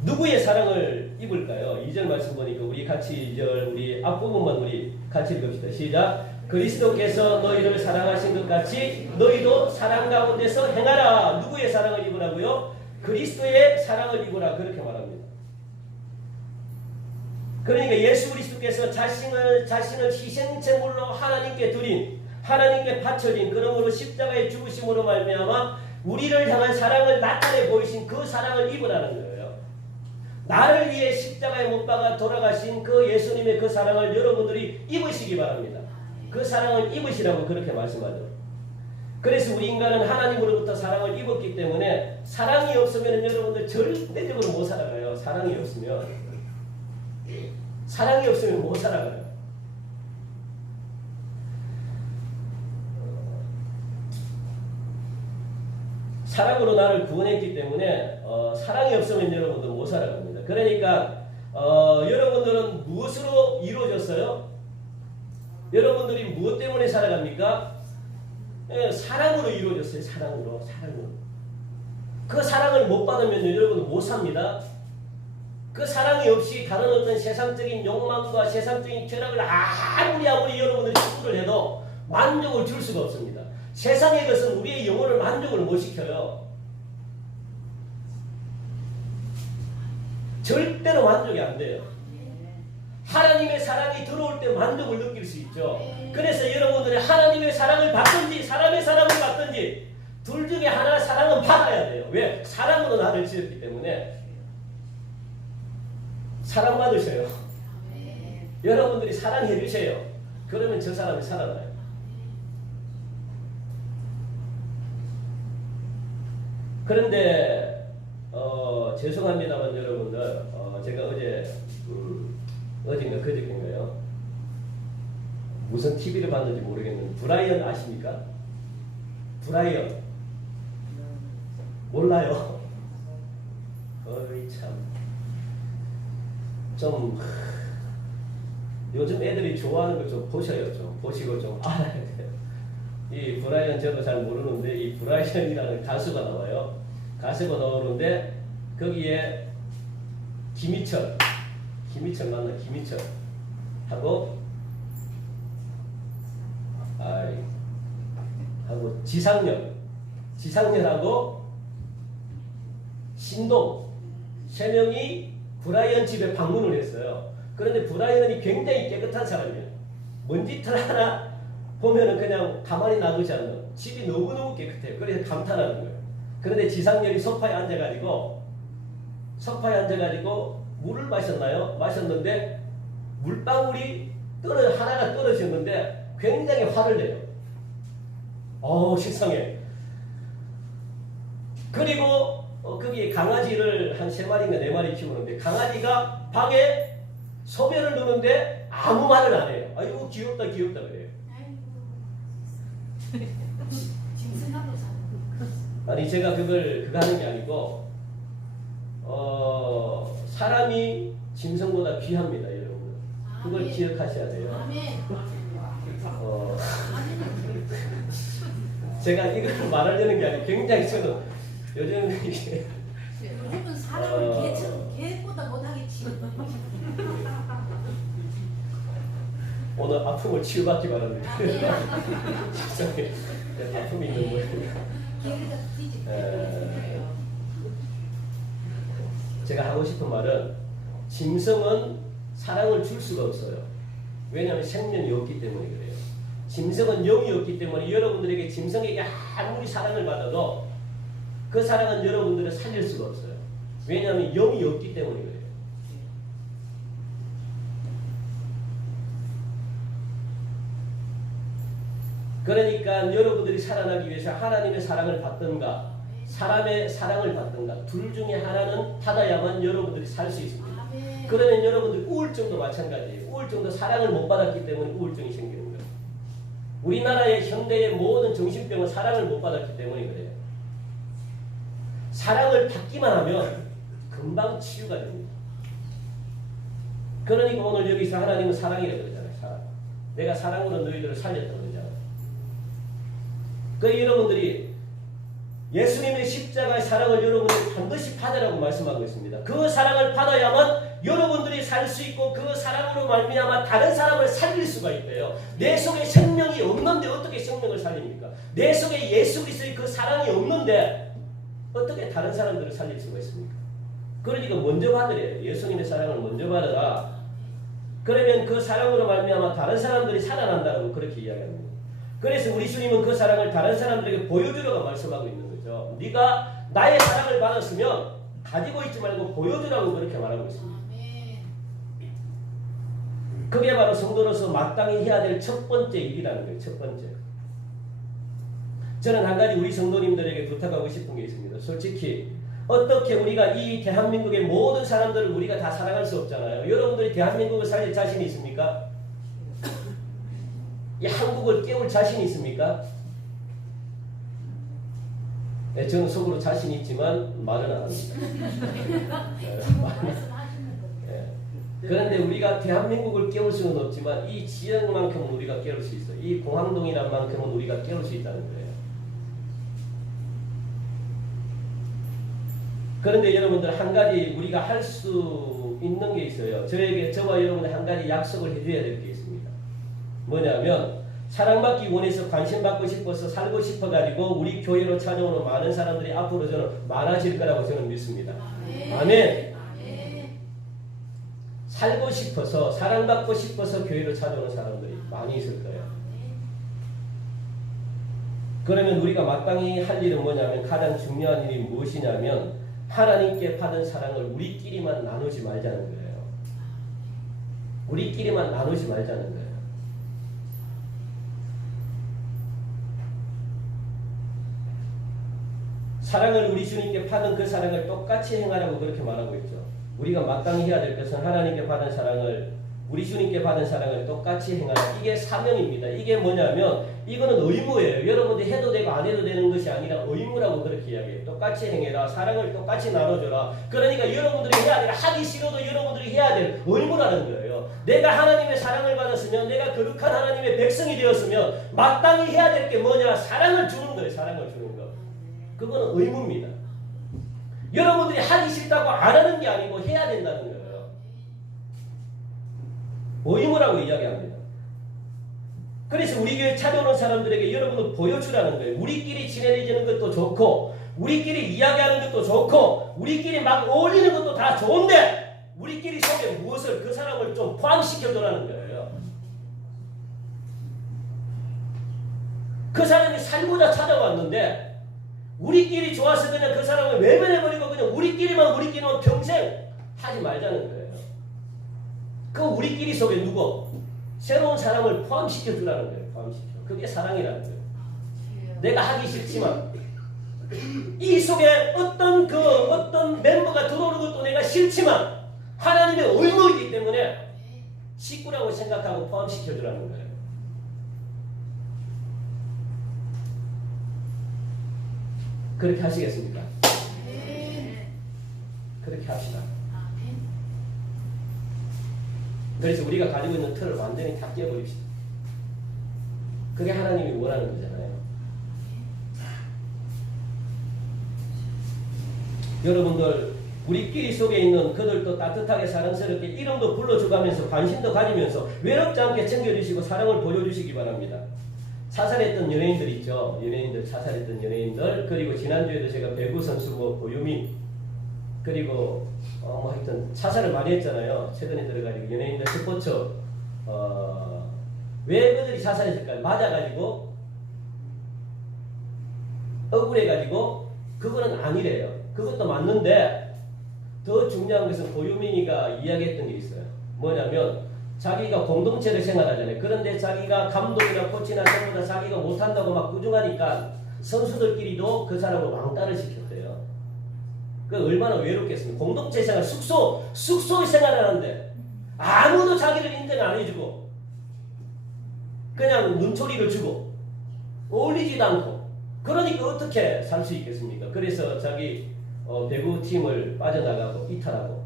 누구의 사랑을 입을까요? 2절 말씀 보니까 우리 같이 2절 우리 앞부분만 우리 같이 읽읍시다. 시작. 그리스도께서 너희를 사랑하신 것 같이 너희도 사랑 가운데서 행하라. 누구의 사랑을 입으라고요? 그리스도의 사랑을 입으라. 그렇게 말합니다. 그러니까 예수 그리스도께서 자신을 희생제물로 하나님께 드린 하나님께 바쳐진 그러므로 십자가의 죽으심으로 말미암아 우리를 향한 사랑을 나타내 보이신 그 사랑을 입으라는 거예요. 나를 위해 십자가에 못 박아 돌아가신 그 예수님의 그 사랑을 여러분들이 입으시기 바랍니다. 그 사랑을 입으시라고 그렇게 말씀하죠. 그래서 우리 인간은 하나님으로부터 사랑을 입었기 때문에 사랑이 없으면 여러분들 절대적으로 못 살아가요. 사랑이 없으면 못 살아가요. 사랑으로 나를 구원했기 때문에 사랑이 없으면 여러분들 못 살아갑니다. 그러니까 여러분들은 무엇으로 이루어졌어요? 여러분들이 무엇 때문에 살아갑니까? 사랑으로 이루어졌어요. 사랑으로. 그 사랑을 못 받으면 여러분들 못 삽니다. 그 사랑이 없이 다른 어떤 세상적인 욕망과 세상적인 쾌락을 아무리 여러분들이 추구를 해도 만족을 줄 수가 없습니다. 세상의 것은 우리의 영혼을 만족을 못 시켜요. 절대로 만족이 안 돼요. 하나님의 사랑이 들어올 때 만족을 느낄 수 있죠. 그래서 여러분들이 하나님의 사랑을 받든지 사람의 사랑을 받든지 둘 중에 하나 사랑은 받아야 돼요. 왜? 사랑으로 나를 지었기 때문에. 사랑받으세요. 여러분들이 사랑해 주세요. 그러면 저 사람이 살아나요. 그런데 죄송합니다만 여러분들, 제가 어젠가 그저께인가요? 무슨 TV를 봤는지 모르겠는데 브라이언 아십니까? 브라이언 몰라요? 어이 참. 좀 요즘 애들이 좋아하는 거 좀 보셔요. 좀 보시고 좀 알아야 돼요. 이 브라이언 저도 잘 모르는데 이 브라이언이라는 가수가 나와요. 가수가 나오는데 거기에 김희철 맞나? 김희철 하고 하고 지상렬하고 신동 세 명이 브라이언 집에 방문을 했어요. 그런데 브라이언이 굉장히 깨끗한 사람이에요. 먼지털 하나 보면은 그냥 가만히 놔두지 않는, 집이 너무너무 깨끗해요. 그래서 감탄하는 거예요. 그런데 지상렬이 소파에 앉아가지고 물을 마셨는데 물방울이 하나가 떨어졌는데 굉장히 화를 내요. 식상해. 그리고 거기 강아지를 한 3마리인가 4마리 키우는데 강아지가 방에 소변을 누는데 아무 말을 안 해요. 아이고 귀엽다 그래요. 아니 제가 그거 하는 게 아니고 사람이 짐승보다 귀합니다, 여러분. 그걸 기억하셔야 돼요. 제가 이걸 말하려는 게 아니고 굉장히 저는 요즘 이게 요즘은 사람을 개보다 못하겠지. 오늘 아픔을 치유받기 바랍니다. 아픔이 있는 거예요. 제가 하고 싶은 말은 짐승은 사랑을 줄 수가 없어요. 왜냐하면 생명이 없기 때문에 그래요. 짐승은 영이 없기 때문에 여러분들에게 짐승에게 아무리 사랑을 받아도 그 사랑은 여러분들을 살릴 수가 없어요. 왜냐하면 영이 없기 때문에 그래요. 그러니까 여러분들이 살아나기 위해서 하나님의 사랑을 받든가 사람의 사랑을 받든가 둘 중에 하나는 받아야만 여러분들이 살 수 있습니다. 그러면 여러분들 우울증도 마찬가지예요. 우울증도 사랑을 못 받았기 때문에 우울증이 생기는 거예요. 우리나라의 현대의 모든 정신병은 사랑을 못 받았기 때문에 그래요. 사랑을 받기만 하면 금방 치유가 됩니다. 그러니까 오늘 여기서 하나님은 사랑이라고 그러잖아요. 사랑. 내가 사랑으로 너희들을 살렸다고 그러잖아요. 그 여러분들이 예수님의 십자가의 사랑을 여러분들이 반드시 받으라고 말씀하고 있습니다. 그 사랑을 받아야만 여러분들이 살 수 있고 그 사랑으로 말미암아 다른 사람을 살릴 수가 있대요. 내 속에 생명이 없는데 어떻게 생명을 살립니까? 내 속에 예수 그리스도의 그 사랑이 없는데 어떻게 다른 사람들을 살릴 수가 있습니까? 그러니까 먼저 받으래요. 예수님의 사랑을 먼저 받아라. 그러면 그 사랑으로 말미암아 다른 사람들이 살아난다고 그렇게 이야기합니다. 그래서 우리 주님은 그 사랑을 다른 사람들에게 보여주려고 말씀하고 있는 거죠. 네가 나의 사랑을 받았으면 가지고 있지 말고 보여주라고 그렇게 말하고 있습니다. 그게 바로 성도로서 마땅히 해야 될 첫 번째 일이라는 거예요. 첫 번째. 저는 한 가지 우리 성도님들에게 부탁하고 싶은 게 있습니다. 솔직히 어떻게 우리가 이 대한민국의 모든 사람들을 우리가 다 사랑할 수 없잖아요. 여러분들이 대한민국을 살릴 자신이 있습니까? 이 한국을 깨울 자신이 있습니까? 네, 저는 속으로 자신이 있지만 말은 안 합니다. 그런데 우리가 대한민국을 깨울 수는 없지만 이 지역만큼은 우리가 깨울 수 있어요. 이 공항동이란 만큼은 우리가 깨울 수 있다는 거예요. 그런데 여러분들 한 가지 우리가 할 수 있는 게 있어요. 저와 여러분들 한 가지 약속을 해줘야 될 게 있습니다. 뭐냐면 사랑받기 원해서 관심받고 싶어서 살고 싶어가지고 우리 교회로 찾아오는 많은 사람들이 앞으로 저는 많아질 거라고 저는 믿습니다. 아멘. 살고 싶어서 사랑받고 싶어서 교회로 찾아오는 사람들이 많이 있을 거예요. 그러면 우리가 마땅히 할 일은 뭐냐면 가장 중요한 일이 무엇이냐면 하나님께 받은 사랑을 우리끼리만 나누지 말자는 거예요. 우리끼리만 나누지 말자는 거예요. 사랑을 우리 주님께 받은 그 사랑을 똑같이 행하라고 그렇게 말하고 있죠. 우리가 마땅히 해야 될 것은 하나님께 받은 사랑을 우리 주님께 받은 사랑을 똑같이 행하라. 이게 사명입니다. 이게 뭐냐면 이거는 의무예요. 여러분들이 해도 되고 안 해도 되는 것이 아니라 의무라고 그렇게 이야기해요. 똑같이 행해라. 사랑을 똑같이 나눠줘라. 그러니까 여러분들이 해야 될, 하기 싫어도 여러분들이 해야 될 의무라는 거예요. 내가 하나님의 사랑을 받았으면, 내가 거룩한 하나님의 백성이 되었으면 마땅히 해야 될 게 뭐냐? 사랑을 주는 거예요. 사랑을 주는 거. 그거는 의무입니다. 여러분들이 하기 싫다고 안 하는 게 아니고 해야 된다는 거예요. 의무라고 이야기합니다. 그래서 우리 교회 찾아오는 사람들에게 여러분은 보여주라는 거예요. 우리끼리 친해지는 것도 좋고 우리끼리 이야기하는 것도 좋고 우리끼리 막 어울리는 것도 다 좋은데 우리끼리 속에 무엇을 그 사람을 좀 포함시켜줘라는 거예요. 그 사람이 살고자 찾아왔는데 우리끼리 좋아서 그냥 그 사람을 외면해버리고 그냥 우리끼리만 평생 하지 말자는 거예요. 그 우리끼리 속에 누구? 새로운 사람을 포함시켜주라는 거예요. 포함시켜. 그게 사랑이라는 거예요. 내가 하기 싫지만 이 속에 어떤 멤버가 들어오는 것도 내가 싫지만 하나님의 의무이기 때문에 식구라고 생각하고 포함시켜주라는 거예요. 그렇게 하시겠습니까? 그렇게 합시다. 그래서 우리가 가지고 있는 틀을 완전히 다 깨버립시다. 그게 하나님이 원하는 거잖아요. 여러분들 우리끼리 속에 있는 그들도 따뜻하게 사랑스럽게 이름도 불러줘가면서 관심도 가지면서 외롭지 않게 챙겨주시고 사랑을 보여주시기 바랍니다. 자살했던 연예인들 있죠. 연예인들, 자살했던 연예인들. 그리고 지난주에도 제가 배구 선수고 고유민 그리고 하여튼 자살을 많이 했잖아요. 최근에 들어가지고 연예인들 스포츠 왜 그들이 자살했을까요? 맞아가지고 억울해가지고 그거는 아니래요. 그것도 맞는데 더 중요한 것은 고유민이가 이야기했던 게 있어요. 뭐냐면 자기가 공동체를 생활하잖아요. 그런데 자기가 감독이나 코치나 전부 다 자기가 못한다고 막 꾸중하니까 선수들끼리도 그 사람을 왕따를 시켰대요. 그 얼마나 외롭겠습니까? 공동체 생활, 숙소 생활을 하는데 아무도 자기를 인정 안 해주고 그냥 눈초리를 주고 어울리지도 않고 그러니까 어떻게 살 수 있겠습니까? 그래서 자기 배구팀을 빠져나가고 이탈하고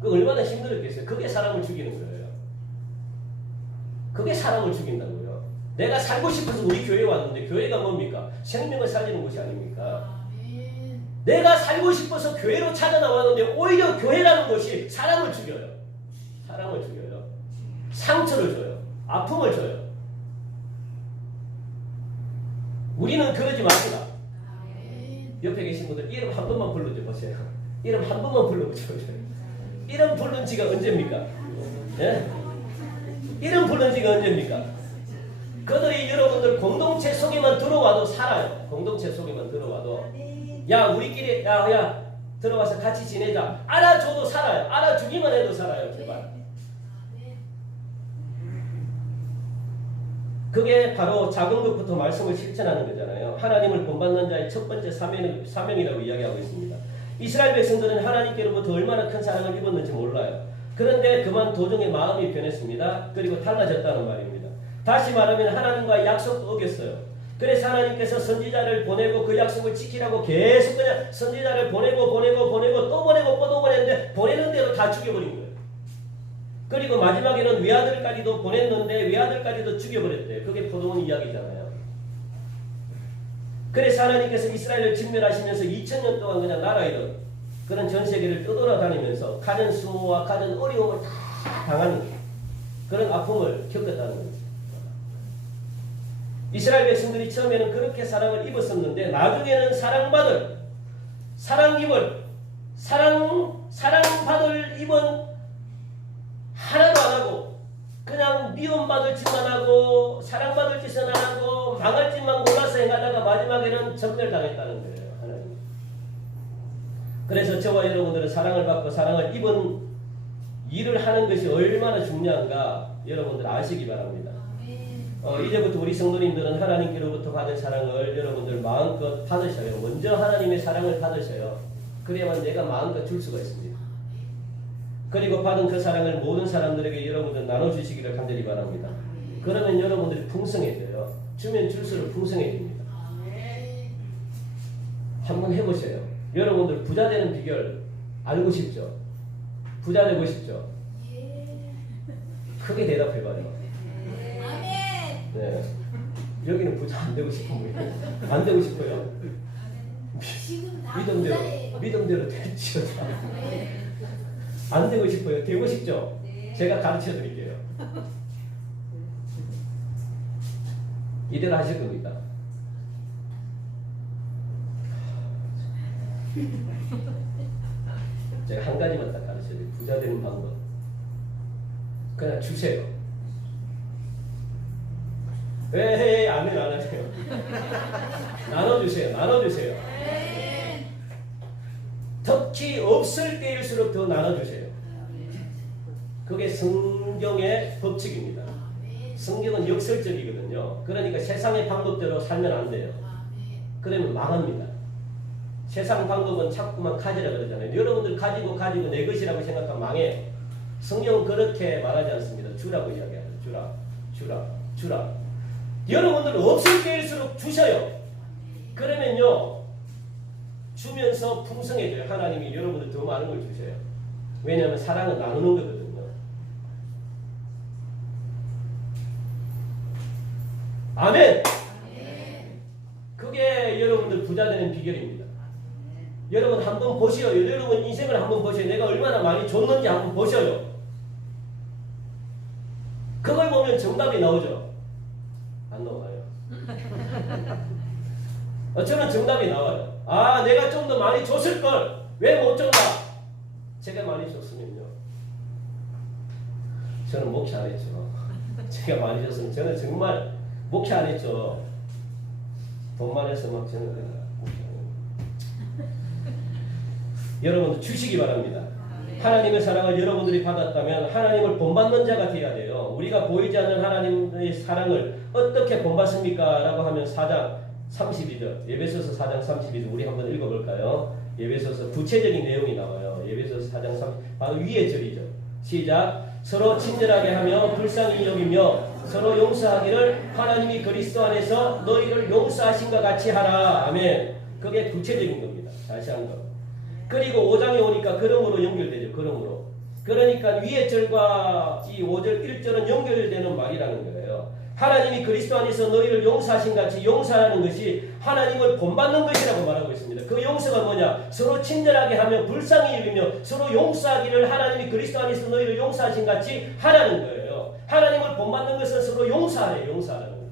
그 얼마나 힘들었겠어요. 그게 사람을 죽이는 거예요. 그게 사람을 죽인다고요. 내가 살고 싶어서 우리 교회에 왔는데 교회가 뭡니까? 생명을 살리는 곳이 아닙니까? 내가 살고 싶어서 교회로 찾아 나왔는데 오히려 교회라는 것이 사람을 죽여요. 사람을 죽여요. 상처를 줘요. 아픔을 줘요. 우리는 그러지 맙시다. 옆에 계신 분들 이름 한 번만 불러보세요. 이름 한 번만 불러보세요. 이름 부른 지가 언제입니까? 예? 이름 부른 지가 언제입니까? 그들이 여러분들 공동체 속에만 들어와도 살아요. 공동체 속에만 들어와도 야 우리끼리 야 들어와서 같이 지내자. 알아줘도 살아요. 알아주기만 해도 살아요. 제발. 그게 바로 작은 것부터 말씀을 실천하는 거잖아요. 하나님을 본받는 자의 첫 번째 사명이라고 이야기하고 있습니다. 이스라엘 백성들은 하나님께로부터 얼마나 큰 사랑을 입었는지 몰라요. 그런데 그만 도중에 마음이 변했습니다. 그리고 달라졌다는 말입니다. 다시 말하면 하나님과의 약속도 어겼어요. 그래서 하나님께서 선지자를 보내고 그 약속을 지키라고 계속 그냥 선지자를 보내고 또 보내고 보냈는데 보내는 대로 다 죽여버린 거예요. 그리고 마지막에는 외아들까지도 보냈는데 외아들까지도 죽여버렸대요. 그게 포도원 이야기잖아요. 그래서 하나님께서 이스라엘을 진멸하시면서 2000년 동안 그냥 나라이던 그런 전 세계를 떠돌아다니면서 가진 수모와 가진 어려움을 다 당하는 그런 아픔을 겪었다는 거죠. 이스라엘 백성들이 처음에는 그렇게 사랑을 입었었는데 나중에는 사랑받을 입은 미움받을 짓만 하고 사랑받을 짓은 안 하고 망할 짓만 골라서 행하다가 마지막에는 전멸당했다는 거예요. 하나님. 그래서 저와 여러분들은 사랑을 받고 사랑을 입은 일을 하는 것이 얼마나 중요한가 여러분들 아시기 바랍니다. 이제부터 우리 성도님들은 하나님께로부터 받은 사랑을 여러분들 마음껏 받으셔요. 먼저 하나님의 사랑을 받으셔요. 그래야만 내가 마음껏 줄 수가 있습니다. 그리고 받은 그 사랑을 모든 사람들에게 여러분들 나눠주시기를 간절히 바랍니다. 그러면 여러분들이 풍성해져요. 주면 줄수록 풍성해집니다. 한번 해보세요. 여러분들 부자 되는 비결 알고 싶죠? 부자 되고 싶죠? 크게 대답해봐요. 네. 여기는 부자 안 되고 싶은 거예요. 안 되고 싶어요? 믿음대로 됐죠. 안 되고 싶어요? 되고 싶죠? 제가 가르쳐 드릴게요. 이대로 하실 겁니다. 제가 한 가지만 딱 가르쳐 드릴게요. 부자 되는 방법. 그냥 주세요. 왜 아멘 안 하세요? 나눠주세요. 나눠주세요. 특히 없을 때일수록 더 나눠주세요. 그게 성경의 법칙입니다. 성경은 역설적이거든요. 그러니까 세상의 방법대로 살면 안 돼요. 그러면 망합니다. 세상 방법은 자꾸만 가지라 그러잖아요. 여러분들 가지고 내 것이라고 생각하면 망해요. 성경은 그렇게 말하지 않습니다. 주라고 이야기하죠. 주라. 여러분들 없을 때일수록 주셔요. 그러면요 주면서 풍성해져요. 하나님이 여러분들 더 많은 걸 주세요. 왜냐하면 사랑은 나누는 거거든요. 아멘. 그게 여러분들 부자 되는 비결입니다. 여러분 한번 보셔요. 여러분 인생을 한번 보셔요. 내가 얼마나 많이 줬는지 한번 보셔요. 그걸 보면 정답이 나오죠. 안 나와요. 저는 정답이 나와요. 아, 내가 좀 더 많이 줬을걸. 왜 못 줬나? 제가 많이 줬으면요. 저는 목회 안 했죠. 제가 많이 줬으면 저는 정말 목회 안 했죠. 돈만 해서 막 저는 그냥 목회 안 했죠. 여러분들 주시기 바랍니다. 하나님의 사랑을 여러분들이 받았다면 하나님을 본받는 자가 되어야 돼요. 우리가 보이지 않는 하나님의 사랑을 어떻게 본받습니까? 라고 하면 4장 32절 예배소서 4장 32절 우리 한번 읽어볼까요? 예배소서 구체적인 내용이 나와요. 예배소서 4장 30 바로 위의 절이죠. 시작. 서로 친절하게 하며 불쌍히 여기며 서로 용서하기를 하나님이 그리스도 안에서 너희를 용서하신과 같이 하라. 아멘. 그게 구체적인 겁니다. 다시 한 번. 그리고 5장에 오니까 그러므로 연결되죠. 그러므로. 그러니까 위의 절과 이 5절 1절은 연결되는 말이라는 거예요. 하나님이 그리스도 안에서 너희를 용서하신 같이 용서하는 것이 하나님을 본받는 것이라고 말하고 있습니다. 그 용서가 뭐냐? 서로 친절하게 하며 불쌍히 여기며 서로 용서하기를 하나님이 그리스도 안에서 너희를 용서하신 같이 하라는 거예요. 하나님을 본받는 것은 서로 용서하래요. 용서하라는 거예요.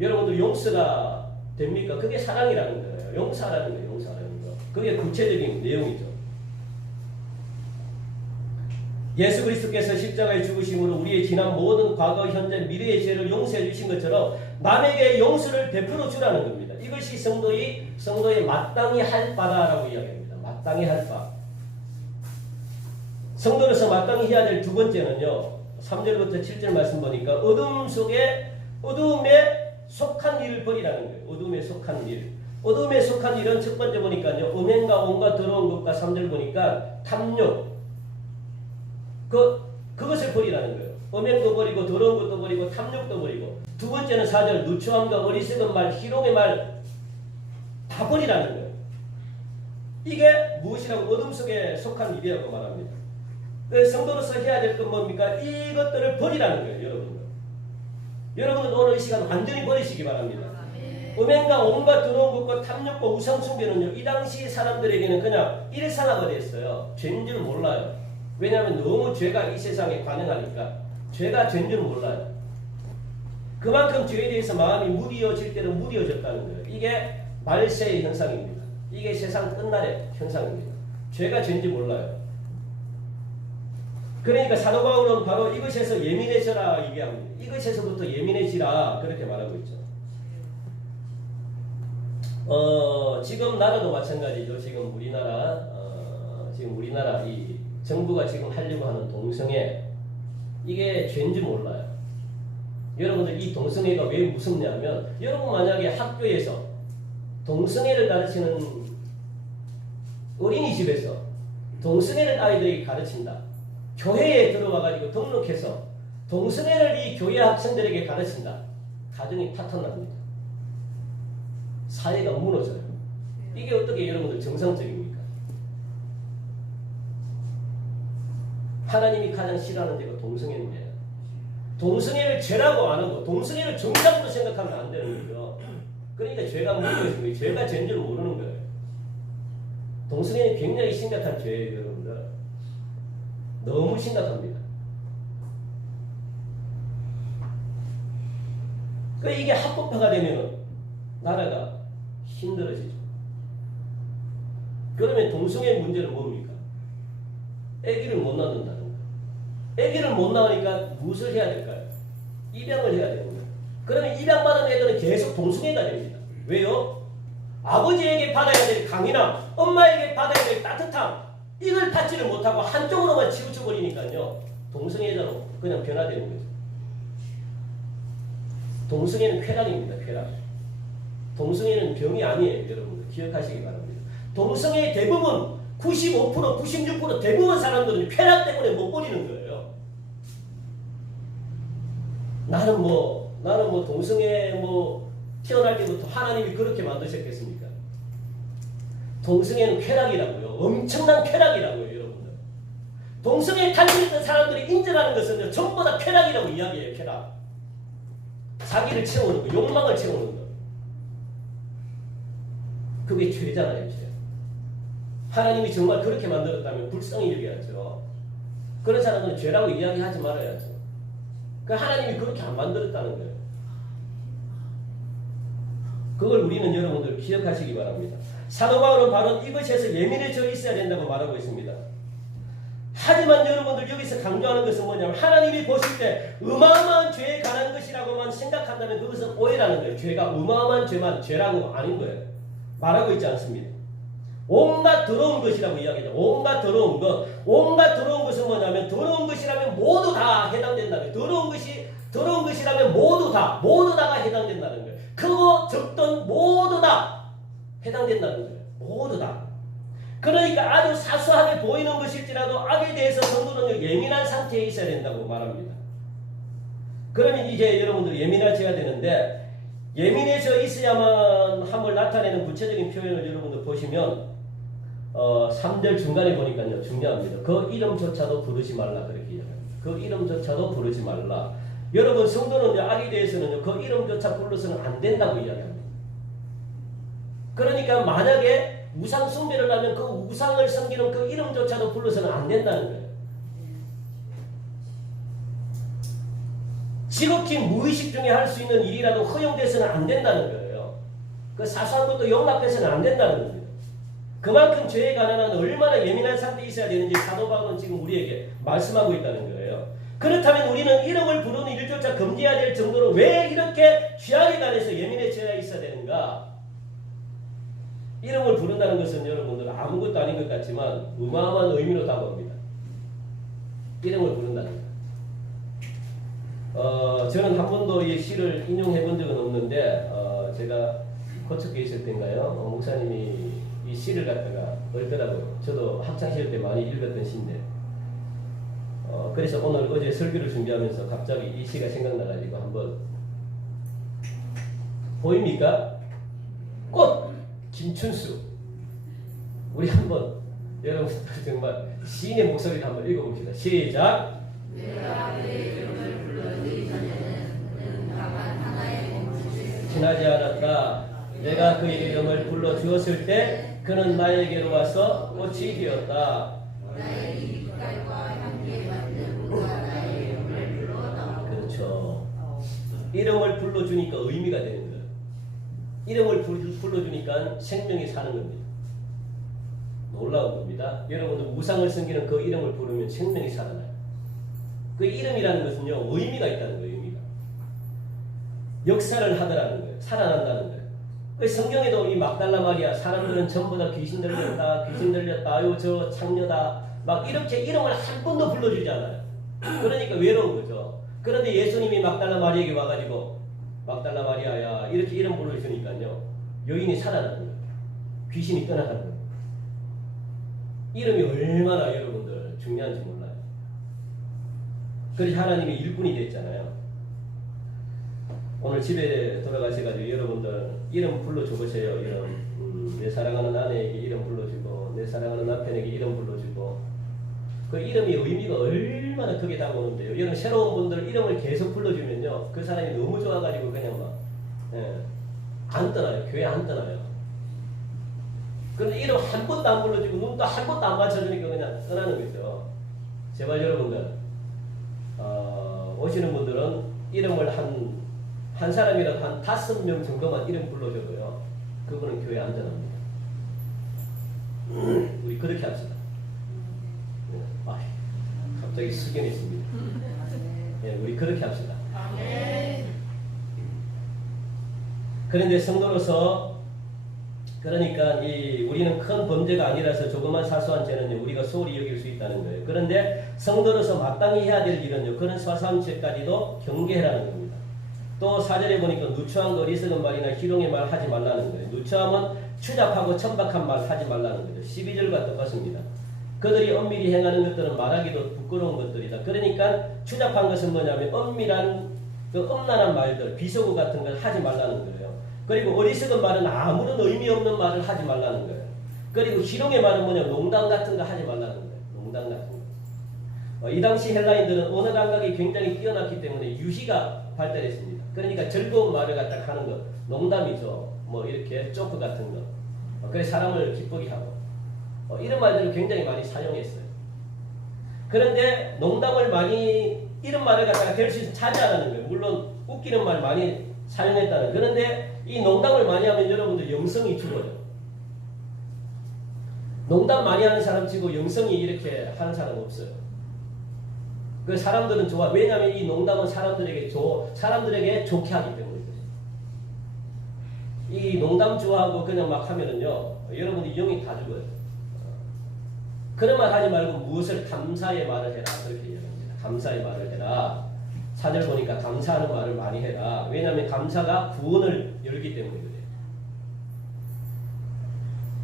여러분들 용서가 됩니까? 그게 사랑이라는 거예요. 용서하라는 거예요. 용서하라는 거. 그게 구체적인 내용이죠. 예수 그리스도께서 십자가에 죽으심으로 우리의 지난 모든 과거, 현재, 미래의 죄를 용서해 주신 것처럼 남에게 용서를 베풀어 주라는 겁니다. 이것이 성도의 마땅히 할 바다라고 이야기합니다. 마땅히 할 바. 성도로서 마땅히 해야 될 두 번째는요. 3절부터 7절 말씀 보니까 어둠에 속한 일을 버리라는 거예요. 어둠에 속한 일. 어둠에 속한 일은 첫 번째 보니까요. 음행과 온갖 더러운 것과 3절 보니까 탐욕. 그것을 버리라는 거예요. 음행도 버리고 더러운 것도 버리고 탐욕도 버리고. 두 번째는 4절 누추함과 어리석은 말, 희롱의 말 다 버리라는 거예요. 이게 무엇이라고 어둠 속에 속한 일이라고 말합니다. 성도로서 해야 될 건 뭡니까? 이것들을 버리라는 거예요. 여러분은 오늘 이 시간 완전히 버리시기 바랍니다. 음행과 온갖 더러운 것과 탐욕과 우상숭배는요. 이 당시 사람들에게는 그냥 일상화가 됐어요. 죄인 줄 몰라요. 왜냐하면 너무 죄가 이 세상에 관영하니까 죄가 죄인 줄 몰라요. 그만큼 죄에 대해서 마음이 무디어질 때는 무디어졌다는 거예요. 이게 말세의 현상입니다. 이게 세상 끝날의 현상입니다. 죄가 죄인지 몰라요. 그러니까 사도 바울은 바로 이것에서 예민해져라 얘기합니다. 이것에서부터 예민해지라 그렇게 말하고 있죠. 지금 나라도 마찬가지죠. 지금 우리나라 이 정부가 지금 하려고 하는 동성애 이게 죄인지 몰라요. 여러분들 이 동성애가 왜 무섭냐면 여러분 만약에 학교에서 동성애를 가르치는 어린이집에서 동성애를 아이들에게 가르친다. 교회에 들어와가지고 등록해서 동성애를 이 교회 학생들에게 가르친다. 가정이 파탄납니다. 사회가 무너져요. 이게 어떻게 여러분들 정상적입니까? 하나님이 가장 싫어하는 죄가 동성애인데 동성애를 죄라고 안 하고 동성애를 정상으로 생각하면 안 되는 거죠. 그러니까 죄가 무너진 거예요. 죄가 죄인 줄 모르는 거예요. 동성애는 굉장히 심각한 죄예요, 여러분들. 너무 심각합니다. 그러니까 이게 합법화가 되면 나라가 힘들어지죠. 그러면 동성애 문제는 뭡니까? 아기를 못 낳는다는 거예요. 아기를 못 낳으니까 무엇을 해야 될까요? 입양을 해야 되는 거예요. 그러면 입양받은 애들은 계속 동성애가 됩니다. 왜요? 아버지에게 받아야 될 강인함, 엄마에게 받아야 될 따뜻함 이걸 받지를 못하고 한쪽으로만 치우쳐 버리니까요. 동성애자로 그냥 변화되는 거죠. 동성애는 쾌락입니다. 쾌락. 동성애는 병이 아니에요. 여러분들 기억하시기 바랍니다. 동성애의 대부분 95%, 96% 대부분 사람들은 쾌락 때문에 못 버리는 거예요. 나는 뭐 동성애 태어날 때부터 하나님이 그렇게 만드셨겠습니까? 동성애는 쾌락이라고요. 엄청난 쾌락이라고요, 여러분들. 동성애에 탈출했던 사람들이 인정하는 것은 전부 다 쾌락이라고 이야기해요. 쾌락. 자기를 채우는 거, 욕망을 채우는 거. 그게 죄잖아요, 죄. 하나님이 정말 그렇게 만들었다면 불쌍히 여겨야죠. 그런 사람은 죄라고 이야기하지 말아야죠. 그 하나님이 그렇게 안 만들었다는 거예요. 그걸 우리는 여러분들 기억하시기 바랍니다. 사도 바울은 바로 이것에서 예민해져 있어야 된다고 말하고 있습니다. 하지만 여러분들 여기서 강조하는 것은 뭐냐면 하나님이 보실 때 어마어마한 죄에 관한 것이라고만 생각한다면 그것은 오해라는 거예요. 죄가 어마어마한 죄만 죄라고 아닌 거예요. 말하고 있지 않습니다. 온갖 더러운 것이라고 이야기하죠. 온갖 더러운 것. 온갖 더러운 것은 뭐냐면 더러운 것이라면 모두 다 해당된다는 거예요. 더러운 것이라면 모두 다가 해당된다는 거예요. 크고 적던 모두 다 해당된다는 거예요. 모두 다. 그러니까 아주 사소하게 보이는 것일지라도 악에 대해서 성도는 예민한 상태에 있어야 된다고 말합니다. 그러면 이제 여러분들 예민해져야 되는데 예민해져 있어야만 함을 나타내는 구체적인 표현을 여러분들 보시면 3절 중간에 보니까요. 중요합니다. 그 이름조차도 부르지 말라 그렇게 이야기합니다. 그 이름조차도 부르지 말라. 여러분 성도는 악에 대해서는 그 이름조차 불러서는 안 된다고 이야기합니다. 그러니까 만약에 우상 숭배를 하면 그 우상을 섬기는 그 이름조차도 불러서는 안 된다는 거예요. 지극히 무의식 중에 할 수 있는 일이라도 허용돼서는 안 된다는 거예요. 그 사소한 것도 용납해서는 안 된다는 겁니다. 그만큼 죄에 관한 한 얼마나 예민한 상태에 있어야 되는지 사도 바울은 지금 우리에게 말씀하고 있다는 거예요. 그렇다면 우리는 이름을 부르는 일조차 금지해야 될 정도로 왜 이렇게 죄악에 관해서 예민해져야 있어야 되는가? 이름을 부른다는 것은 여러분들 아무것도 아닌 것 같지만 어마어마한 의미로 다가옵니다. 이름을 부른다는 것. 저는 한 번도 이 시를 인용해 본 적은 없는데 제가 코척에 있을 때인가요? 목사님이 이 시를 갖다가 읽더라고요. 저도 학창시절 때 많이 읽었던 시인데 그래서 오늘 어제 설교를 준비하면서 갑자기 이 시가 생각나가지고 한번 보입니까? 꽃! 김춘수 우리 한번 여러분들 정말 시인의 목소리를 한번 읽어봅시다. 시작! 내가 그의 이름을 불러드리기 전에는 그는 다만 하나의 몸짓을 지나지 않았다. 내가 그의 이름을 불러주었을 때 그는 나에게로 와서 꽃이 되었다. 나의 빛깔과 향기에 맞는 물과 나의 이름을 불러다. 그렇죠. 이름을 불러주니까 의미가 되는 거예요. 이름을 불러주니까 생명이 사는 겁니다. 놀라운 겁니다. 여러분들 우상을 섬기는 그 이름을 부르면 생명이 살아나요. 그 이름이라는 것은요, 의미가 있다는 거예요, 의미가. 역사를 하더라는 거예요. 살아난다는 거예요. 그 성경에도 이 막달라 마리아, 사람들은 전부 다 귀신 들렸다, 귀신 들렸다, 아유, 저 창녀다, 막 이렇게 이름을 한 번도 불러주지 않아요. 그러니까 외로운 거죠. 그런데 예수님이 막달라 마리아에게 와가지고, 막달라 마리아야, 이렇게 이름 불러주니까요, 여인이 살아나는 거예요. 귀신이 떠나가는 거예요. 이름이 얼마나 여러분들 중요한지 몰라요. 그래서 하나님이 일꾼이 됐잖아요. 오늘 집에 돌아가셔가지고 여러분들 이름 불러줘 보세요. 이름. 내 사랑하는 아내에게 이름 불러주고, 내 사랑하는 남편에게 이름 불러주고, 그 이름이 의미가 얼마나 크게 다가오는데요. 여러분 새로운 분들 이름을 계속 불러주면요, 그 사람이 너무 좋아가지고 그냥 막 안 떠나요. 교회 안 떠나요. 그런데 이름 한 번도 안 불러주고 눈도 한 번도 안 맞춰주니까 그냥 떠나는 거죠. 제발 여러분들 오시는 분들은 이름을 한 사람이라도 한 5명 정도만 이름 불러줘도요, 그분은 교회 안전합니다. 우리 그렇게 합시다. 갑자기 숙연했습니다. 네, 우리 그렇게 합시다. 그런데 성도로서, 그러니까 우리는 큰 범죄가 아니라서 조그만 사소한 죄는요, 우리가 소홀히 여길 수 있다는 거예요. 그런데 성도로서 마땅히 해야 될 일은요, 그런 사소한 죄까지도 경계해라는 겁니다. 또 4절에 보니까 누추한 어리석은 말이나 희롱의 말 하지 말라는 거예요. 누추함은 추잡하고 천박한 말 하지 말라는 거죠. 12절과 똑같습니다. 그들이 엄밀히 행하는 것들은 말하기도 부끄러운 것들이다. 그러니까 추잡한 것은 뭐냐면 엄밀한 그 엄란한 말들, 비속어 같은 걸 하지 말라는 거예요. 그리고 어리석은 말은 아무런 의미 없는 말을 하지 말라는 거예요. 그리고 희롱의 말은 뭐냐, 농담 같은 거 하지 말라는 거예요. 농담 같은 거. 이 당시 헬라인들은 언어 감각이 굉장히 뛰어났기 때문에 유희가 발달했습니다. 그러니까 즐거운 말을 갖다 하는 것, 농담이죠. 뭐 이렇게 조크 같은 거. 그래서 사람을 기쁘게 하고. 이런 말들을 굉장히 많이 사용했어요. 그런데 농담을 많이, 이런 말을 갖다가 될 수 있어서 자제하라는 거예요. 물론 웃기는 말 많이 사용했다는. 그런데 이 농담을 많이 하면 여러분들 영성이 죽어요. 농담 많이 하는 사람 치고 영성이 이렇게 하는 사람 없어요. 그 사람들은 좋아. 왜냐하면 이 농담은 사람들에게 좋게 하기 때문이죠. 이 농담 좋아하고 그냥 막 하면은요, 여러분들 영이 다 죽어요. 그런 말 하지 말고 무엇을 감사의 말을 해라. 그렇게 얘기합니다. 감사의 말을 해라. 4절 보니까 감사하는 말을 많이 해라. 왜냐하면 감사가 구원을 열기 때문이거든요.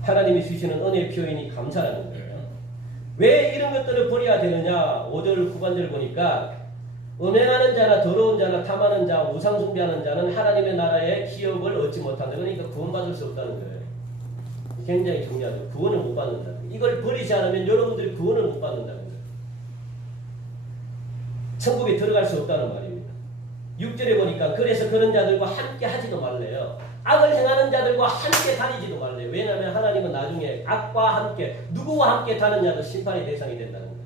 하나님이 주시는 은혜의 표현이 감사라는 거예요. 왜 이런 것들을 버려야 되느냐? 5절, 9반절 보니까 음행하는 자나 더러운 자나 탐하는 자, 우상 숭배하는 자는 하나님의 나라의 기업을 얻지 못한다. 그러니까 구원받을 수 없다는 거예요. 굉장히 중요하죠. 구원을 못 받는다. 이걸 버리지 않으면 여러분들이 구원을 못 받는다는 거예요. 천국에 들어갈 수 없다는 말입니다. 6절에 보니까 그래서 그런 자들과 함께 하지도 말래요. 악을 행하는 자들과 함께 다니지도 말래요. 왜냐하면 하나님은 나중에 악과 함께, 누구와 함께 다는 자도 심판의 대상이 된다는 거예요.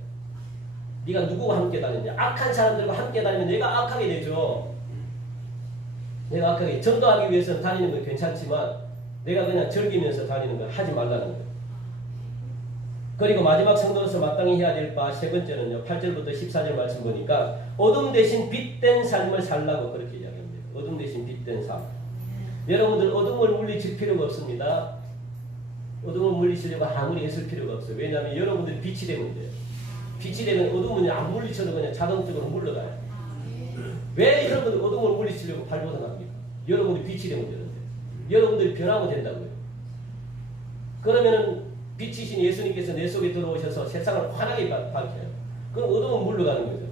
네가 누구와 함께 다니냐? 악한 사람들과 함께 다니면 내가 악하게 되죠. 내가 악하게, 전도하기 위해서 다니는 건 괜찮지만 내가 그냥 즐기면서 다니는 건 하지 말라는 거예요. 그리고 마지막 성도로서 마땅히 해야 될 바 세 번째는요, 8절부터 14절 말씀 보니까 어둠 대신 빛된 삶을 살라고 그렇게 이야기합니다. 어둠 대신 빛된 삶. 여러분들 어둠을 물리칠 필요가 없습니다. 어둠을 물리치려고 아무리 애쓸 필요가 없어요. 왜냐하면 여러분들이 빛이 되면 돼요. 빛이 되면 어둠은 안 물리쳐도 그냥 자동적으로 물러가요. 왜 여러분들 어둠을 물리치려고 발버둥합니까? 여러분들이 빛이 되면 되는데. 여러분들이 변하면 된다고요. 그러면은 빛이신 예수님께서 내 속에 들어오셔서 세상을 환하게 밝혀요. 그럼 어둠은 물러가는 거죠.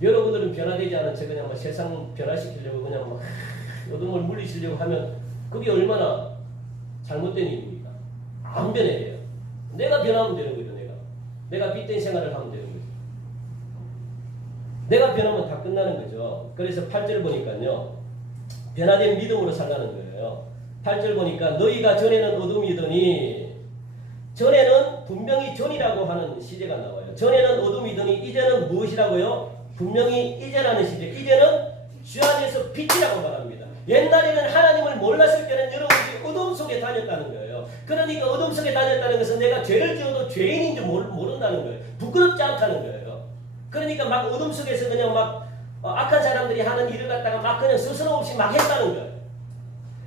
여러분들은 변화되지 않은 채 그냥 뭐 세상 변화시키려고 그냥 막 어둠을 물리치려고 하면 그게 얼마나 잘못된 일입니까? 안 변해야 돼요. 내가 변하면 되는 거죠. 내가 빛된 생활을 하면 되는 거죠. 내가 변하면 다 끝나는 거죠. 그래서 8절 보니까요, 변화된 믿음으로 살라는 거예요. 8절 보니까 너희가 전에는 어둠이더니, 전에는 분명히 전이라고 하는 시제가 나와요. 전에는 어둠이더니 이제는 무엇이라고요? 분명히 이제라는 시제. 이제는 주 안에서 빛이라고 말합니다. 옛날에는 하나님을 몰랐을 때는 여러분들이 어둠 속에 다녔다는 거예요. 그러니까 어둠 속에 다녔다는 것은 내가 죄를 지어도 죄인인 줄 모른다는 거예요. 부끄럽지 않다는 거예요. 그러니까 막 어둠 속에서 그냥 막 악한 사람들이 하는 일을 갖다가 막 그냥 스스럼 없이 막 했다는 거예요.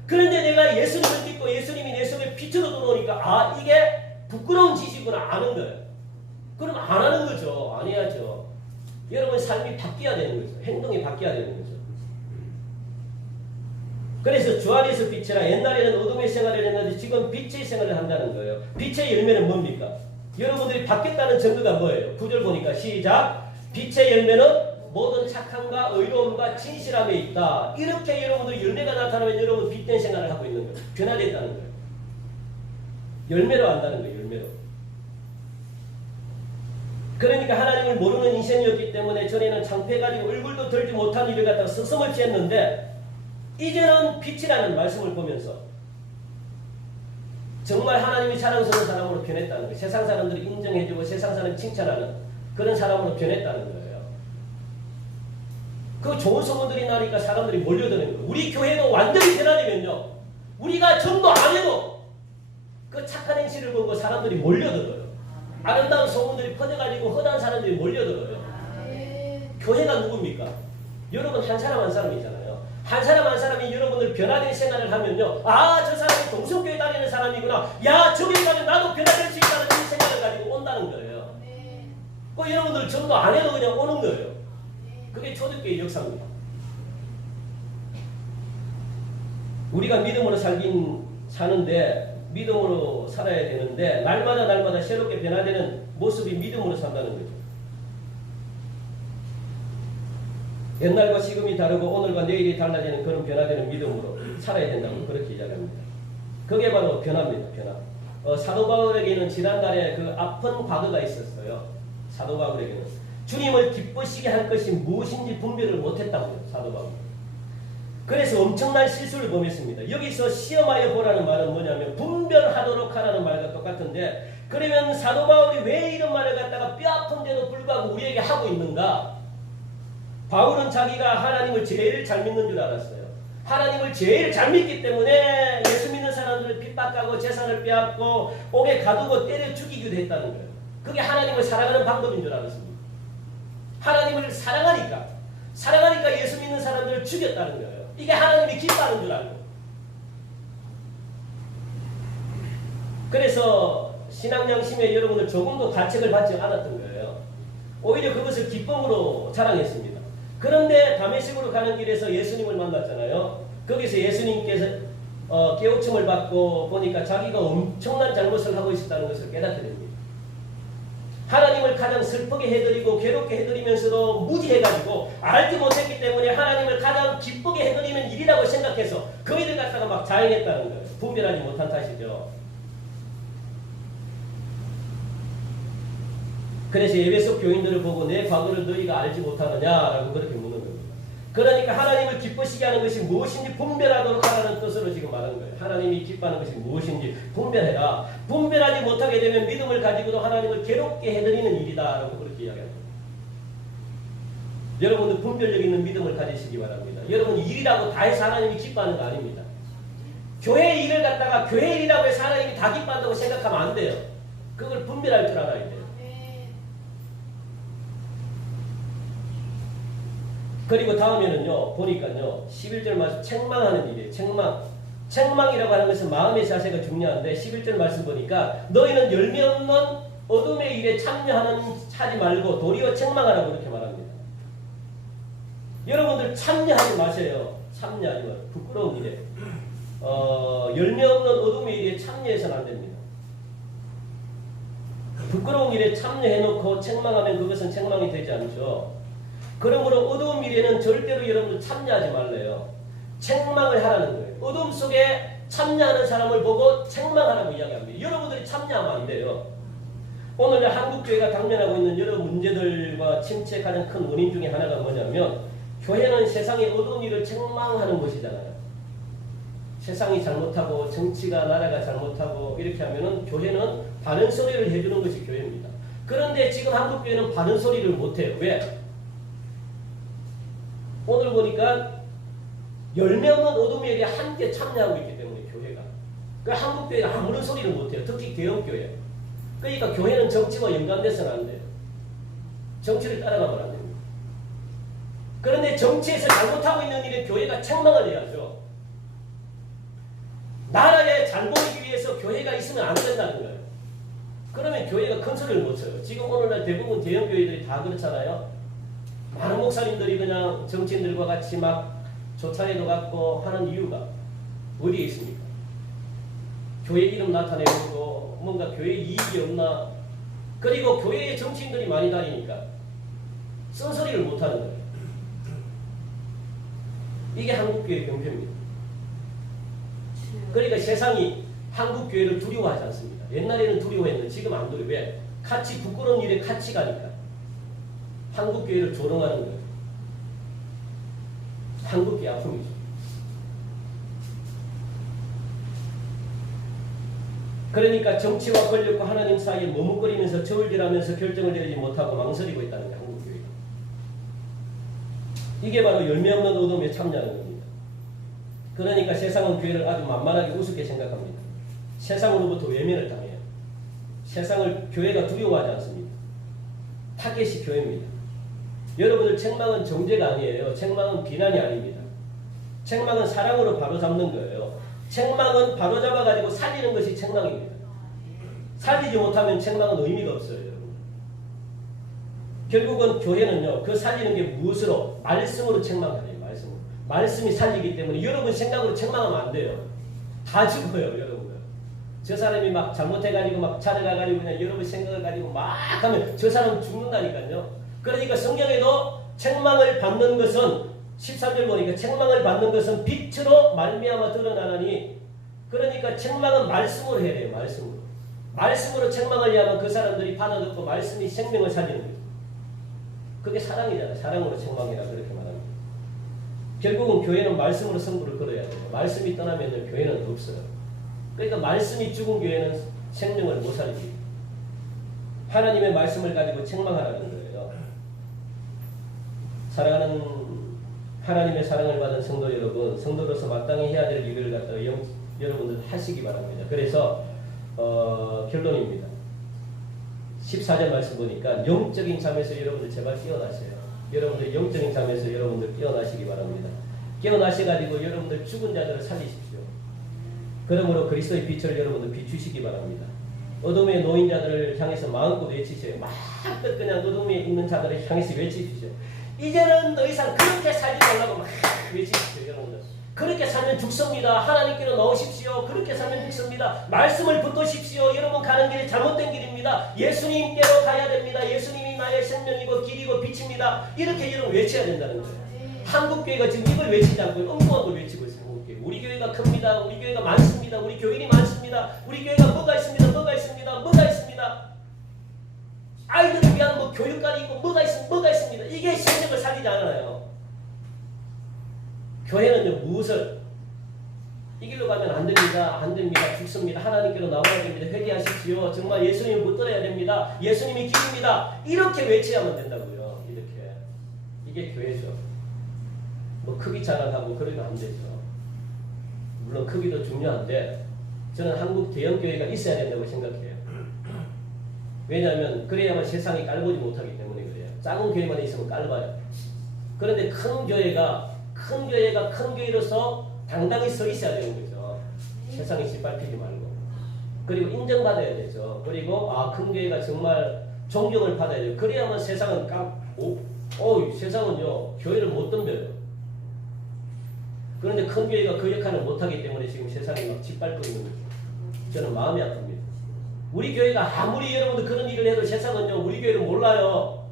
그런데 내가 예수님을 믿고 예수님이 내 속에 빛으로 들어오니까 아 이게 부끄러운 짓이구나 아는 거예요. 그럼 안 하는 거죠. 안 해야죠. 여러분 삶이 바뀌어야 되는 거죠. 행동이 바뀌어야 되는 거죠. 그래서 주 안에서 빛이라 옛날에는 어둠의 생활을 했는데 지금 빛의 생활을 한다는 거예요. 빛의 열매는 뭡니까? 여러분들이 바뀌었다는 증거가 뭐예요? 9절 보니까 시작. 빛의 열매는 모든 착함과 의로움과 진실함에 있다. 이렇게 여러분들 열매가 나타나면 여러분 빛된 생활을 하고 있는 거예요. 변화됐다는 거예요. 열매로 한다는 거예요. 열매로. 그러니까 하나님을 모르는 인생이었기 때문에 전에는 창피해가지고 얼굴도 들지 못한 일을 갖다가 서슴을 취했는데 이제는 빛이라는 말씀을 보면서 정말 하나님이 자랑스러운 사람으로 변했다는 거예요. 세상 사람들이 인정해주고 세상 사람이 칭찬하는 그런 사람으로 변했다는 거예요. 그 좋은 소문들이 나니까 사람들이 몰려드는 거예요. 우리 교회도 완전히 변화되면요. 우리가 전도 안 해도 그 착한 행실을 보고 사람들이 몰려들어요. 아름다운 소문들이 퍼져가지고 허다한 사람들이 몰려들어요. 교회가 누굽니까? 여러분 한 사람 한 사람이잖아요. 한 사람 한 사람이 여러분들 변화된 생활을 하면요. 아, 저 사람이 동성교회 다니는 사람이구나. 야, 저기 가면 나도 변화될 수 있다는 이 생각을 가지고 온다는 거예요. 그 여러분들 전도 안 해도 그냥 오는 거예요. 그게 초대교회 역사입니다. 우리가 믿음으로 사는데 믿음으로 살아야 되는데 날마다 새롭게 변화되는 모습이 믿음으로 산다는 거죠. 옛날과 지금이 다르고 오늘과 내일이 달라지는 그런 변화되는 믿음으로 살아야 된다고 그렇게 이야기합니다. 그게 바로 변화입니다. 변화. 사도 바울에게는 지난달에 그 아픈 과거가 있었어요. 사도 바울에게는 주님을 기쁘시게 할 것이 무엇인지 분별을 못했다고요. 사도 바울. 그래서 엄청난 실수를 범했습니다. 여기서 시험하여 보라는 말은 뭐냐면 분별하도록 하라는 말과 똑같은데 그러면 사도 바울이 왜 이런 말을 갖다가 뼈아픈데도 불구하고 우리에게 하고 있는가? 바울은 자기가 하나님을 제일 잘 믿는 줄 알았어요. 하나님을 제일 잘 믿기 때문에 예수 믿는 사람들을 핍박하고 재산을 빼앗고 옥에 가두고 때려 죽이기도 했다는 거예요. 그게 하나님을 사랑하는 방법인 줄 알았습니다. 하나님을 사랑하니까 예수 믿는 사람들을 죽였다는 거예요. 이게 하나님이 기뻐하는 줄 알고. 그래서 신앙 양심에 여러분들 조금도 가책을 받지 않았던 거예요. 오히려 그것을 기쁨으로 자랑했습니다. 그런데 다메섹으로 가는 길에서 예수님을 만났잖아요. 거기서 예수님께서 깨우침을 받고 보니까 자기가 엄청난 잘못을 하고 있었다는 것을 깨닫게 됩니다. 하나님을 가장 슬프게 해드리고 괴롭게 해드리면서도 무지해가지고 알지 못했기 때문에 하나님을 가장 기쁘게 해드리는 일이라고 생각해서 그 일을 갖다가 막 자행했다는 거예요. 분별하지 못한 탓이죠. 그래서 에베소 교인들을 보고 내 과거를 너희가 알지 못하느냐라고 그렇게 묻는 겁니다. 그러니까 하나님을 기쁘시게 하는 것이 무엇인지 분별하도록 하라는 뜻으로 지금 말하는 거예요. 하나님이 기뻐하는 것이 무엇인지 분별해라. 분별하지 못하게 되면 믿음을 가지고도 하나님을 괴롭게 해드리는 일이다라고 그렇게 이야기합니다. 여러분들 분별력 있는 믿음을 가지시기 바랍니다. 여러분 일이라고 다 해서 하나님이 기뻐하는 거 아닙니다. 교회 일을 갖다가 교회 일이라고 해서 하나님이 다 기뻐한다고 생각하면 안 돼요. 그걸 분별할 줄 알아야 돼요. 그리고 다음에는요, 보니까요, 11절 말씀, 책망하는 일이에요. 책망이라고 하는 것은 마음의 자세가 중요한데, 11절 말씀 보니까, 너희는 열매 없는 어둠의 일에 참여하지 말고, 도리어 책망하라고 이렇게 말합니다. 여러분들 참여하지 마세요. 참여하지 마세요. 부끄러운 일에. 열매 없는 어둠의 일에 참여해서는 안 됩니다. 부끄러운 일에 참여해놓고 책망하면 그것은 책망이 되지 않죠. 그러므로 어두운 미래는 절대로 여러분들 참여하지 말래요. 책망을 하라는 거예요. 어둠 속에 참여하는 사람을 보고 책망하라고 이야기합니다. 여러분들이 참여하면 안 돼요. 오늘 한국교회가 당면하고 있는 여러 문제들과 침체의 가장 큰 원인 중에 하나가 뭐냐면 교회는 세상의 어두운 일을 책망하는 것이잖아요. 세상이 잘못하고 정치가 나라가 잘못하고 이렇게 하면은 교회는 바른 소리를 해주는 것이 교회입니다. 그런데 지금 한국교회는 바른 소리를 못해요. 왜? 오늘 보니까 열매 없는 어둠에게 함께 참여하고 있기 때문에 교회가. 그러니까 한국교회는 아무런 소리를 못해요. 특히 대형교회. 그러니까 교회는 정치와 연관돼서는 안 돼요. 정치를 따라가면 안 됩니다. 그런데 정치에서 잘못하고 있는 일은 교회가 책망을 해야죠. 나라에 잘 보이기 위해서 교회가 있으면 안 된다는 거예요. 그러면 교회가 큰 소리를 못 쳐요. 지금 오늘날 대부분 대형 교회들이 다 그렇잖아요. 많은 목사님들이 그냥 정치인들과 같이 막 조차에도 갖고 하는 이유가 어디에 있습니까? 교회 이름 나타내고 뭔가 교회 이익이 없나? 그리고 교회에 정치인들이 많이 다니니까 쓴소리를 못하는 거예요. 이게 한국교회의 경패입니다. 그러니까 세상이 한국교회를 두려워하지 않습니다. 옛날에는 두려워했는데 지금 안 두려워. 왜? 같이 부끄러운 일에 같이 가니까. 한국교회를 조롱하는 거예요. 한국교회 아픔이죠. 그러니까 정치와 권력과 하나님 사이에 머뭇거리면서 저울질하면서 결정을 내리지 못하고 망설이고 있다는 거예요. 한국교회가. 이게 바로 열매 없는 어둠에 참여하는 겁니다. 그러니까 세상은 교회를 아주 만만하게 우습게 생각합니다. 세상으로부터 외면을 당해요. 세상을 교회가 두려워하지 않습니다. 타겟이 교회입니다. 여러분들 책망은 정죄가 아니에요. 책망은 비난이 아닙니다. 책망은 사랑으로 바로잡는 거예요. 책망은 바로잡아가지고 살리는 것이 책망입니다. 살리지 못하면 책망은 의미가 없어요. 여러분. 결국은 교회는요. 그 살리는 게 무엇으로? 말씀으로 책망해야 돼요. 말씀으로. 말씀이 살리기 때문에 여러분 생각으로 책망하면 안 돼요. 다 죽어요. 여러분. 저 사람이 막 잘못해가지고 막 찾아가가지고 그냥 여러분 생각을 가지고 막 하면 저 사람은 죽는다니까요. 그러니까 성경에도 책망을 받는 것은 13절 보니까 책망을 받는 것은 빛으로 말미암아 드러나나니 그러니까 책망은 말씀으로 해야 돼요. 말씀으로. 말씀으로 책망을 하면 그 사람들이 받아듣고 말씀이 생명을 살리는 거죠. 그게 사랑이잖아요. 사랑으로 책망이라 그렇게 말합니다. 결국은 교회는 말씀으로 승부를 걸어야 돼요. 말씀이 떠나면 교회는 없어요. 그러니까 말씀이 죽은 교회는 생명을 못 살리고 하나님의 말씀을 가지고 책망하라는 거예요. 사랑하는 하나님의 사랑을 받은 성도 여러분, 성도로서 마땅히 해야 될 일을 갖다가 여러분들 하시기 바랍니다. 그래서 결론입니다. 14절 말씀 보니까 영적인 잠에서 여러분들 제발 깨어나세요. 여러분들 영적인 잠에서 여러분들 깨어나시기 바랍니다. 깨어나셔가지고 여러분들 죽은 자들을 살리십시오. 그러므로 그리스도의 빛을 여러분들 비추시기 바랍니다. 어둠의 노인자들을 향해서 마음껏 외치세요. 마음껏 그냥 어둠에 있는 자들을 향해서 외치십시오. 이제는 더 이상 그렇게 살지 말라고 막 외치십시오. 여러분들. 그렇게 살면 죽습니다. 하나님께로 나오십시오. 그렇게 살면 죽습니다. 말씀을 붙드십시오. 여러분 가는 길이 잘못된 길입니다. 예수님께로 가야 됩니다. 예수님이 나의 생명이고 길이고 빛입니다. 이렇게 여러분 외쳐야 된다는 거예요. 한국교회가 지금 이걸 외치지 않고 엉뚱한 걸 외치고 있어요. 우리 교회가 큽니다. 우리 교회가 많습니다. 우리 교인이 많습니다. 우리 교회가 뭐가 있습니다. 뭐가 있습니다. 뭐가 있습니다. 아이들을 위한 뭐 교육관이 있고 뭐가 있습니다. 이게 생명을 살리지 않아요. 교회는요 무엇을 이 길로 가면 안 됩니다. 안 됩니다. 죽습니다. 하나님께로 나와야 됩니다. 회개하십시오. 정말 예수님을 붙들어야 됩니다. 예수님이 길입니다. 이렇게 외쳐야만 된다고요. 이렇게. 이게 교회죠. 뭐 크기 자랑하고 그러면 안 되죠. 물론 크기도 중요한데 저는 한국 대형교회가 있어야 된다고 생각해요. 왜냐하면 그래야만 세상이 깔보지 못하기 때문에 그래요. 작은 교회만 있으면 깔봐요. 그런데 큰 교회가 큰 교회로서 당당히 서 있어야 되는 거죠. 세상에 짓밟히지 말고. 그리고 인정받아야 되죠. 그리고 큰 교회가 정말 존경을 받아야 돼요. 그래야만 세상은 세상은요 교회를 못 덤벼요. 그런데 큰 교회가 그 역할을 못하기 때문에 지금 세상이 막 짓밟고 있는 거죠. 저는 마음이 아픕니다. 우리 교회가 아무리 여러분들 그런 일을 해도 세상은요 우리 교회를 몰라요.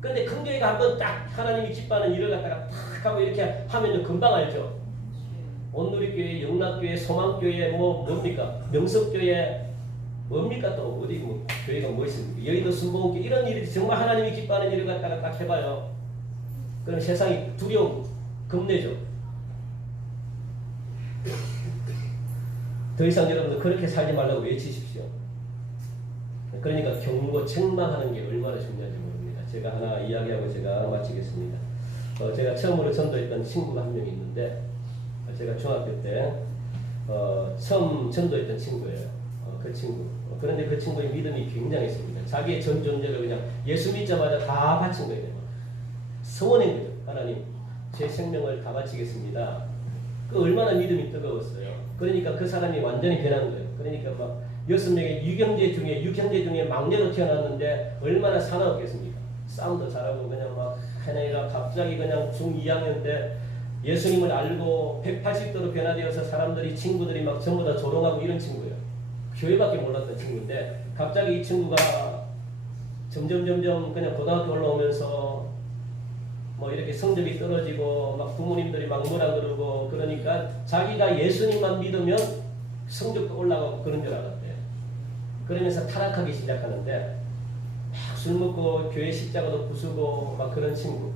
그런데 큰 교회가 한번 딱 하나님이 기뻐하는 일을 갖다가 탁 하고 이렇게 하면요 금방 알죠. 온누리교회, 영락교회, 소망교회 뭡니까? 명석교회 뭡니까 또 어디 뭐 교회가 뭐 있습니까? 여의도 순복음교회 이런 일이 정말 하나님이 기뻐하는 일을 갖다가 딱 해봐요. 그럼 세상이 두려움 겁내죠. 더 이상 여러분들 그렇게 살지 말라고 외치십시오. 그러니까 경고, 책망하는 게 얼마나 중요한지 모릅니다. 제가 하나 이야기하고 제가 마치겠습니다. 제가 처음으로 전도했던 친구가 한 명이 있는데 제가 중학교 때 처음 전도했던 친구예요. 그 친구. 그런데 그 친구의 믿음이 굉장했습니다. 자기의 전 존재를 그냥 예수 믿자마자 다 바친 거예요. 서원의 믿음. 하나님, 제 생명을 다 바치겠습니다. 그 얼마나 믿음이 뜨거웠어요. 그러니까 그 사람이 완전히 변한 거예요. 그러니까 막 6명의 육형제 중에 막내로 태어났는데 얼마나 사나웠겠습니까? 싸움도 잘하고 그냥 막 하나이가 갑자기 그냥 중2학년 때 예수님을 알고 180도로 변화되어서 사람들이 친구들이 막 전부 다 조롱하고 이런 친구예요. 교회밖에 몰랐던 친구인데 갑자기 이 친구가 점점 그냥 고등학교 올라오면서 뭐 이렇게 성적이 떨어지고 막 부모님들이 막 뭐라 그러고 그러니까 자기가 예수님만 믿으면 성적도 올라가고 그런 줄 알았대요. 그러면서 타락하기 시작하는데 막 술 먹고 교회 십자가도 부수고 막 그런 친구.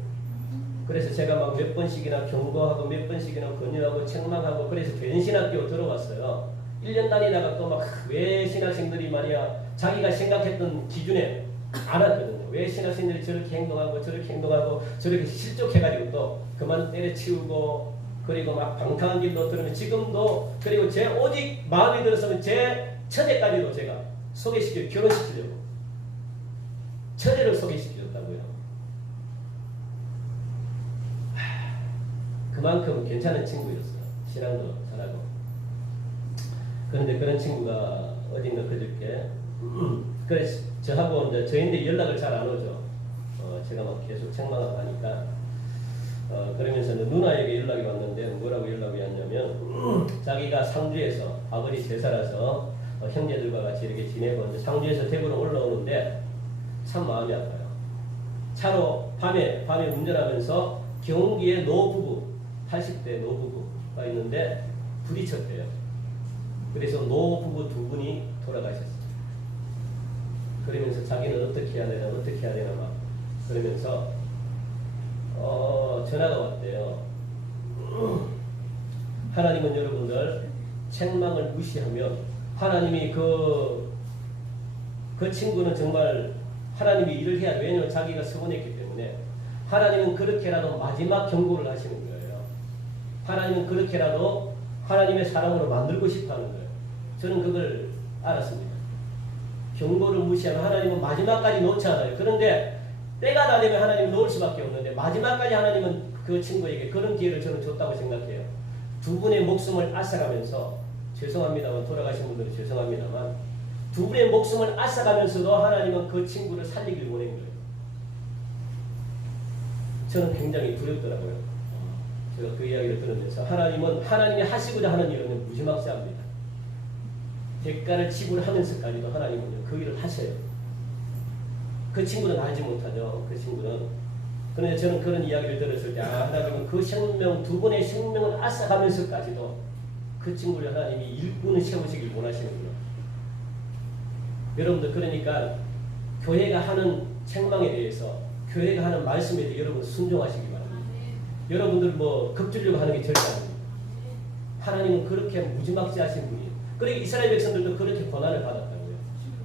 그래서 제가 막 몇 번씩이나 경고하고 몇 번씩이나 권유하고 책망하고 그래서 변신학교 들어왔어요. 1년 다니다가 또 막 왜 신학생들이 말이야 자기가 생각했던 기준에 안 왔거든요. 왜 신학생들이 저렇게 행동하고 저렇게 실족해가지고 또 그만 때려치우고 그리고 막 방탕한 길로 들으면 지금도 그리고 제 오직 마음이 들었으면 제 처제까지도 제가 결혼시키려고 처제를 소개시켜줬다고요. 그만큼 괜찮은 친구였어요. 신앙도 잘하고. 그런데 그런 친구가 어딘가 그저께 그래서 저하고 이제 저희인데 연락을 잘 안 오죠. 제가 막 계속 책망하고 하니까 그러면서 누나에게 연락이 왔는데 뭐라고 연락이 왔냐면 자기가 상주에서 아버지 제사라서 형제들과 같이 이렇게 지내고 이제 상주에서 대구로 올라오는데 참 마음이 아파요. 차로 밤에 운전하면서 경기에 노부부 80대 노부부가 있는데 부딪혔대요. 그래서 노부부 두 분이 돌아가셨어요. 그러면서 자기는 어떻게 해야 되나 막 그러면서 전화가 왔대요. 하나님은 여러분들 책망을 무시하면 하나님이 그 친구는 정말 하나님이 일을 해야 돼. 왜냐하면 자기가 서원했기 때문에 하나님은 그렇게라도 마지막 경고를 하시는 거예요. 하나님은 그렇게라도 하나님의 사람으로 만들고 싶어하는 거예요. 저는 그걸 알았습니다. 경고를 무시하면 하나님은 마지막까지 놓지 않아요. 그런데 때가 다 되면 하나님은 놓을 수밖에 없는데 마지막까지 하나님은 그 친구에게 그런 기회를 저는 줬다고 생각해요. 두 분의 목숨을 앗아가면서 죄송합니다만 돌아가신 분들은 죄송합니다만 두 분의 목숨을 앗아가면서도 하나님은 그 친구를 살리길 원한 거예요. 저는 굉장히 두렵더라고요. 제가 그 이야기를 들으면서 하나님이 하시고자 하는 일은 무지막지합니다. 대가를 지불하면서까지도 하나님은 그 일을 하셔요. 그 친구는 알지 못하죠. 그 친구는. 그런데 저는 그런 이야기를 들었을 때 하나님은 그 두 분의 생명을 앗아가면서까지도 그 친구를 하나님이 일꾼을 세우시길 원하시는구나. 여러분들 그러니까 교회가 하는 책망에 대해서 교회가 하는 말씀에 대해 여러분 순종하시기 바랍니다. 여러분들 뭐 급주려고 하는 게 절대 아닙니다. 하나님은 그렇게 무지막지하신 분이에요. 그리고 이스라엘 백성들도 그렇게 고난을 받았다고요.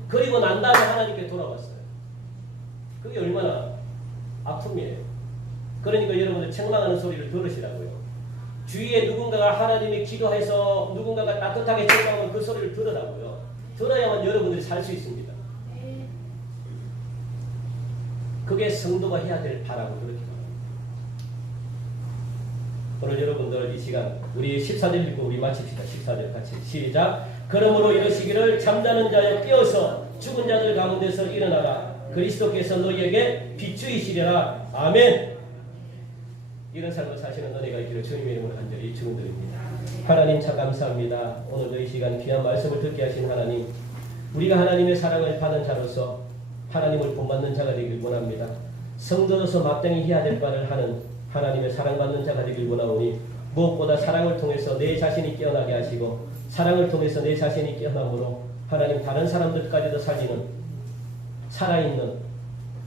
그리고 난 다음에 하나님께 돌아왔어요. 그게 얼마나 아픔이에요. 그러니까 여러분들 책망하는 소리를 들으시라고요. 주위에 누군가가 하나님이 기도해서 누군가가 따뜻하게 책망하면 그 소리를 들으라고요. 들어야만 여러분들이 살 수 있습니다. 그게 성도가 해야 될 바라고 그렇게 말합니다. 오늘 여러분들 이 시간 우리 14절 읽고 우리 마칩시다. 14절 같이 시작. 그러므로 이러시기를 잠자는 자여 깨어서 죽은 자들 가운데서 일어나라. 그리스도께서 너희에게 비추이시리라. 아멘. 이런 삶을 사시는 은혜가 있기를 주님의 이름으로 간절히 축원드립니다. 하나님 참 감사합니다. 오늘도 이 시간 귀한 말씀을 듣게 하신 하나님, 우리가 하나님의 사랑을 받은 자로서 하나님을 본받는 자가 되길 원합니다. 성도로서 마땅히 해야 될 바를 하는 하나님의 사랑받는 자가 되길 원하오니 무엇보다 사랑을 통해서 내 자신이 깨어나게 하시고 사랑을 통해서 내 자신이 깨어남으로 하나님 다른 사람들까지도 살리는 살아있는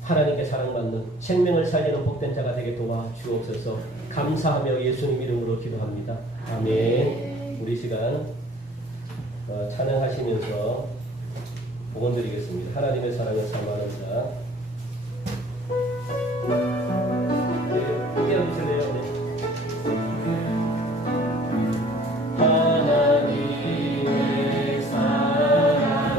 하나님께 사랑받는 생명을 살리는 복된 자가 되게 도와주옵소서. 감사하며 예수님 이름으로 기도합니다. 아멘. 우리 시간 찬양하시면서 복원드리겠습니다. 하나님의 사랑을 사모하는 자. 하나님의 사랑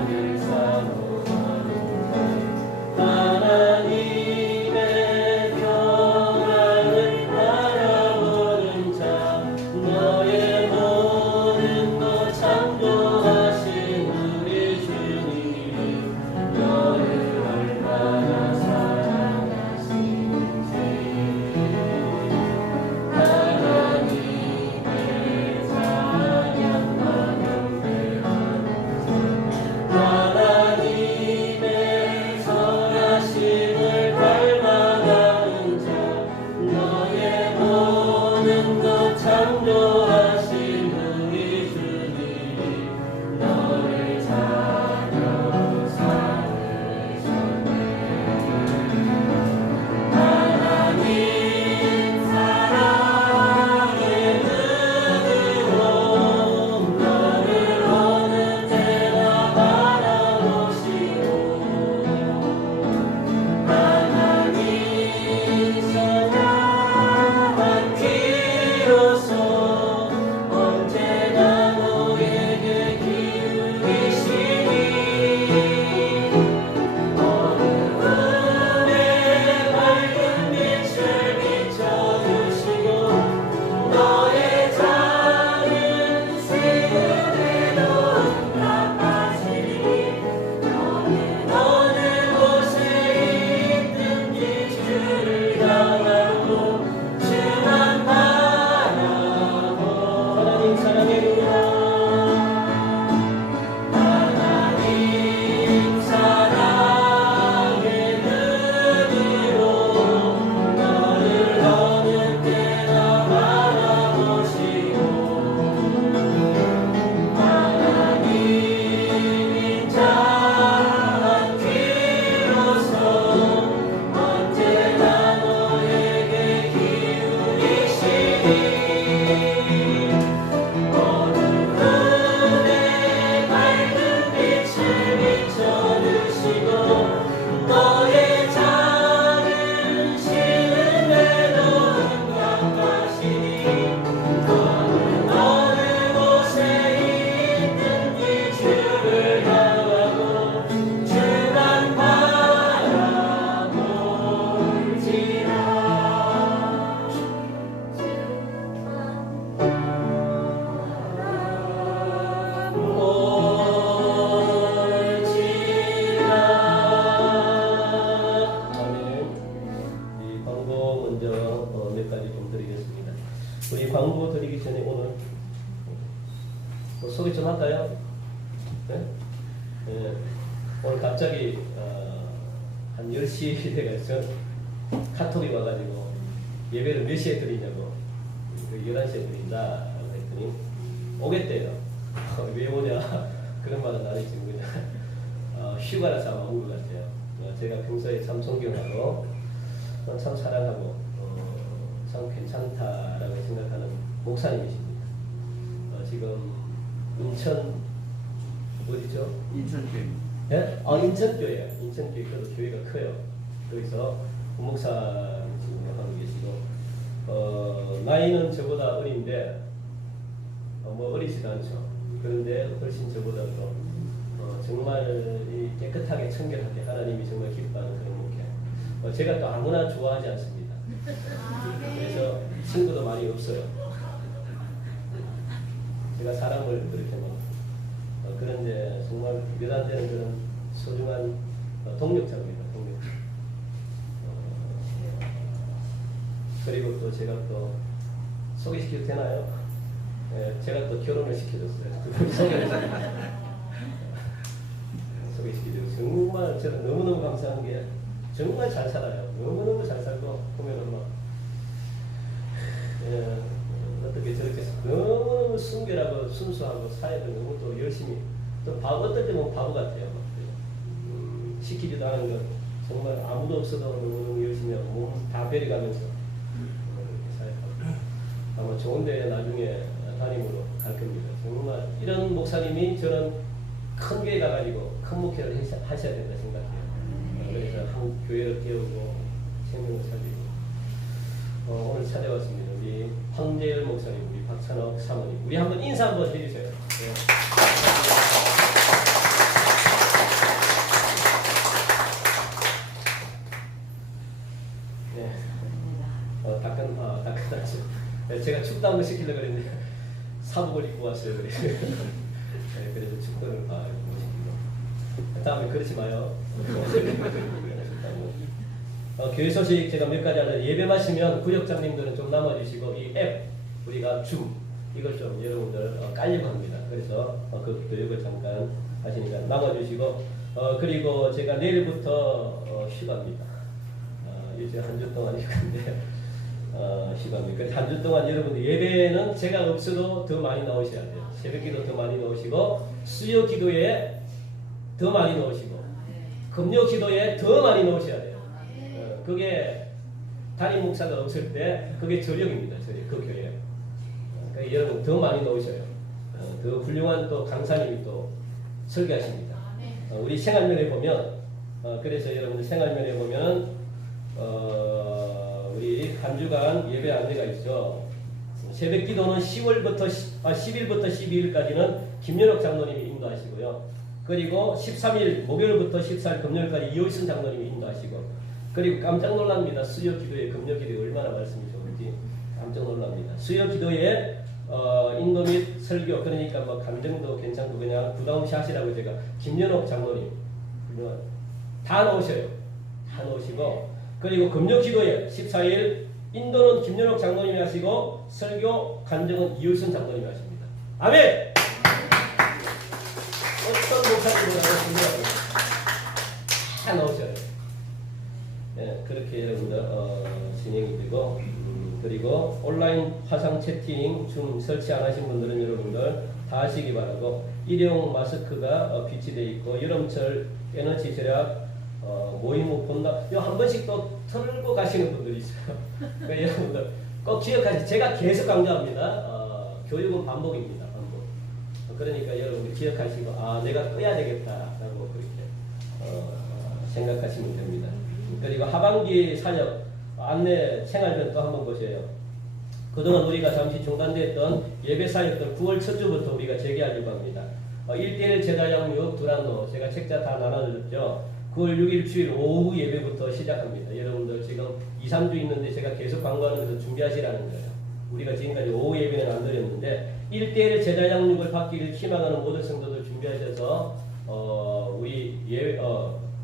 창조하신 우리 주님 너를 찾아 살으셨네. 하나님 사랑의 눈으로 너를 어느 때나 바라보시고 하나님 선한 귀로서 언제나 너에게 기울이시니 어둠에 밝은 빛을 비춰주시고 너의 작은 세금에도 응답하시니 너는 어느 곳에 있든지 주를 향하고 주만 바라보 하나님 사랑의 눈으로 하나님 사랑의 눈으로 너를 어느 때나 바라보시고 하나님인 자한 귀로서 언제나 너에게 기울이시니 어둠에 밝은 빛을 비춰주시고 너의 작은 시름에도 응답하시니 너는 어느 곳에 있든지 주를 향하고 주만 바라볼지라. 아멘. 이 광고 먼저 몇 가지 좀 드리겠습니다. 우리 광고 드리기 전에 오늘 소개 좀 할까요? 네? 네. 오늘 갑자기 한 10시 돼가지고 카톡이 와가지고 예배를 몇 시에 드리냐고 11시에 드린다고 했더니 오겠대요. 왜 오냐 그런 말은 안 했지 그냥 휴가라서 아마 온 것 같아요. 제가 평소에 참 존경하고 참 사랑하고 참 괜찮다라고 생각하는 목사님이십니다. 지금 인천 어디죠? 인천교회. 예? 인천교회요. 인천교회 그래도 교회가 커요. 거기서 부목사님 지금 하고 계시고 나이는 저보다 어린데 뭐 어리지도 않죠. 그런데 훨씬 저보다도 정말 이 깨끗하게 청결하게 하나님이 정말 기뻐하는 그런 목회. 제가 또 아무나 좋아하지 않습니다. 그래서 친구도 많이 없어요. 제가 사람을 그렇게 뭐 그런데 정말 몇 안 되는 그런 소중한 동력자입니다. 동력자. 그리고 또 제가 또 소개시켜도 되나요? 제가 또 결혼을 시켜줬어요. 소개시켜줘서 정말 저는 너무너무 감사한 게 정말 잘 살아요. 너무너무 잘 살고 보면은 막 어떻게 저렇게 너무 순결하고 순수하고 사회도 너무 또 열심히 또 어떨 때 보면 바보 같아요. 시키지도 않은 것 정말 아무도 없어도 너무너무 열심히 하고 몸 다 베려가면서 그렇게 살고 아마 좋은 데 나중에 담임으로 갈 겁니다. 정말 이런 목사님이 저는 큰 교회 가가지고 큰 목회를 하셔야 된다 생각해요. 그래서 한 교회를 깨우고 생명을 살리고 오늘 찾아왔습니다. 우리 황재열 목사님, 우리 박찬옥 사모님, 우리 한번 인사 한번 해주세요. 네. 네. 따끈하죠. 제가 축구 한번 시키려고 그랬는데 사복을 입고 왔어요. 그래서 네, 그래서 축구를 입고 시키고 다음에 그러지 마요. 교회 소식 제가 몇 가지 하는데 예배 마시면 구역장님들은 좀 남아주시고 이 앱 우리가 줌 이걸 좀 여러분들 깔려고 합니다. 그래서 그 교육을 잠깐 하시니까 남아주시고 그리고 제가 내일부터 휴가입니다. 이제 한 주 동안 휴가인데 시간입니다. 그래서 한 주 동안 여러분들 예배는 제가 없어도 더 많이 나오셔야 돼요. 새벽기도 더 많이 나오시고 수요 기도에 더 많이 나오시고 금요 기도에 더 많이 나오셔야 돼요. 그게 담임 목사가 없을 때 그게 전력입니다. 전력 그 교회. 그러니까 여러분 더 많이 나오셔요. 더 훌륭한 또 강사님이 또 설교하십니다. 우리 생활면에 보면 그래서 여러분들 생활면에 보면 우리 한 주간 예배 안내가 있죠. 새벽 기도는 10일부터 12일까지는 김연옥 장로님이 인도하시고요. 그리고 13일 목요일부터 14일 금요일까지 이호선 장로님이 인도하시고, 그리고 깜짝 놀랍니다. 수요 기도에 금요 기도에 얼마나 말씀이 좋은지 깜짝 놀랍니다. 수요 기도에 인도 및 설교, 그러니까 뭐 감정도 괜찮고 그냥 부담 없이 하시라고 제가 김연옥 장로님 다 나오셔요. 다 나오시고, 그리고 금요 기도에 14일 인도는 김연옥 장로님이 하시고 설교 간증은 이효선 장로님이 하십니다. 아멘. 어떤 목사님보다도 중요하고 다 나오셔요. 네, 그렇게 여러분들 진행이 되고, 그리고 온라인 화상 채팅 줌 설치 안 하신 분들은 여러분들 다 하시기 바라고, 일회용 마스크가 비치되어 있고 여름철 에너지 절약 모임 후 본다. 이거 한 번씩 또 털고 가시는 분들이 있어요. 그러니까 여러분들 꼭 기억하세요. 제가 계속 강조합니다. 교육은 반복입니다. 반복. 그러니까 여러분들 기억하시고 내가 꺼야 되겠다라고 그렇게 생각하시면 됩니다. 그리고 하반기 사역 안내 생활편 또 한번 보세요. 그동안 우리가 잠시 중단됐던 예배 사역들 9월 첫 주부터 우리가 재개하려고 합니다. 1대1 제자 양육 두란노 제가 책자 다 나눠줬죠. 9월 6일 주일 오후 예배부터 시작합니다. 여러분들 지금 2, 3주 있는데 제가 계속 광고하는 것을 준비하시라는 거예요. 우리가 지금까지 오후 예배는 안 드렸는데 1대1 제자 양육을 받기를 희망하는 모든 성도들 준비하셔서 우리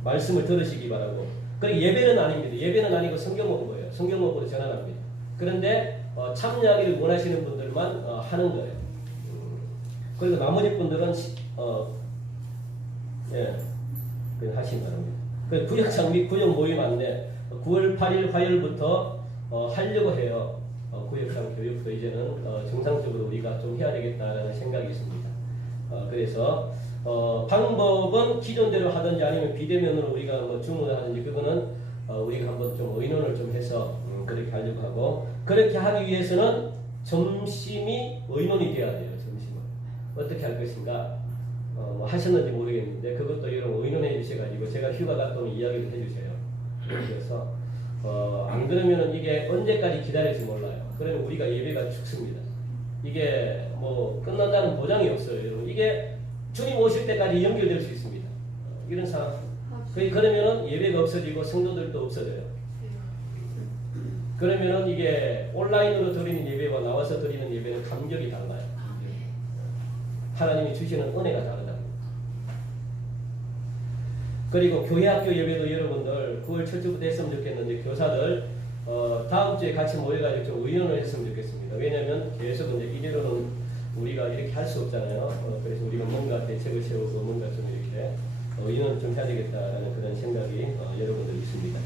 말씀을 들으시기 바라고. 그리고 예배는 아닙니다. 예배는 아니고 성경 공부예요. 성경 공부로 전환합니다. 그런데 참여하기를 원하시는 분들만 하는 거예요. 그리고 나머지 분들은 그냥 하시기 바랍니다. 그 구역 장비 구역 모임 안내 9월 8일 화요일부터 하려고 해요. 구역장 교육도 이제는 정상적으로 우리가 좀 해야 되겠다라는 생각이 있습니다. 그래서 방법은 기존대로 하든지 아니면 비대면으로 우리가 뭐 주문을 하든지 그거는 우리가 한번 좀 의논을 좀 해서 그렇게 하려고 하고, 그렇게 하기 위해서는 점심이 의논이 돼야 돼요. 점심은 어떻게 할 것인가 뭐 하셨는지 모르겠는데 그것도 여러분 의논해 주셔가지고 제가 휴가 갔다 오면 이야기를 해주세요. 그래서 안 그러면은 이게 언제까지 기다릴지 몰라요. 그러면 우리가 예배가 죽습니다. 이게 뭐 끝난다는 보장이 없어요. 여러분 이게 주님 오실 때까지 연결될 수 있습니다. 이런 상황. 그러면은 예배가 없어지고 성도들도 없어져요. 그러면은 이게 온라인으로 드리는 예배와 나와서 드리는 예배는 감격이 달라요. 하나님이 주시는 은혜가 다르다. 그리고 교회 학교 예배도 여러분들 9월 첫 주부터 했으면 좋겠는데 교사들 다음 주에 같이 모여가지고 좀 의논을 했으면 좋겠습니다. 왜냐하면 계속 이제 이대로는 우리가 이렇게 할 수 없잖아요. 그래서 우리가 뭔가 대책을 세우고 뭔가 좀 이렇게 의논을 좀 해야 되겠다라는 그런 생각이 여러분들 있습니다.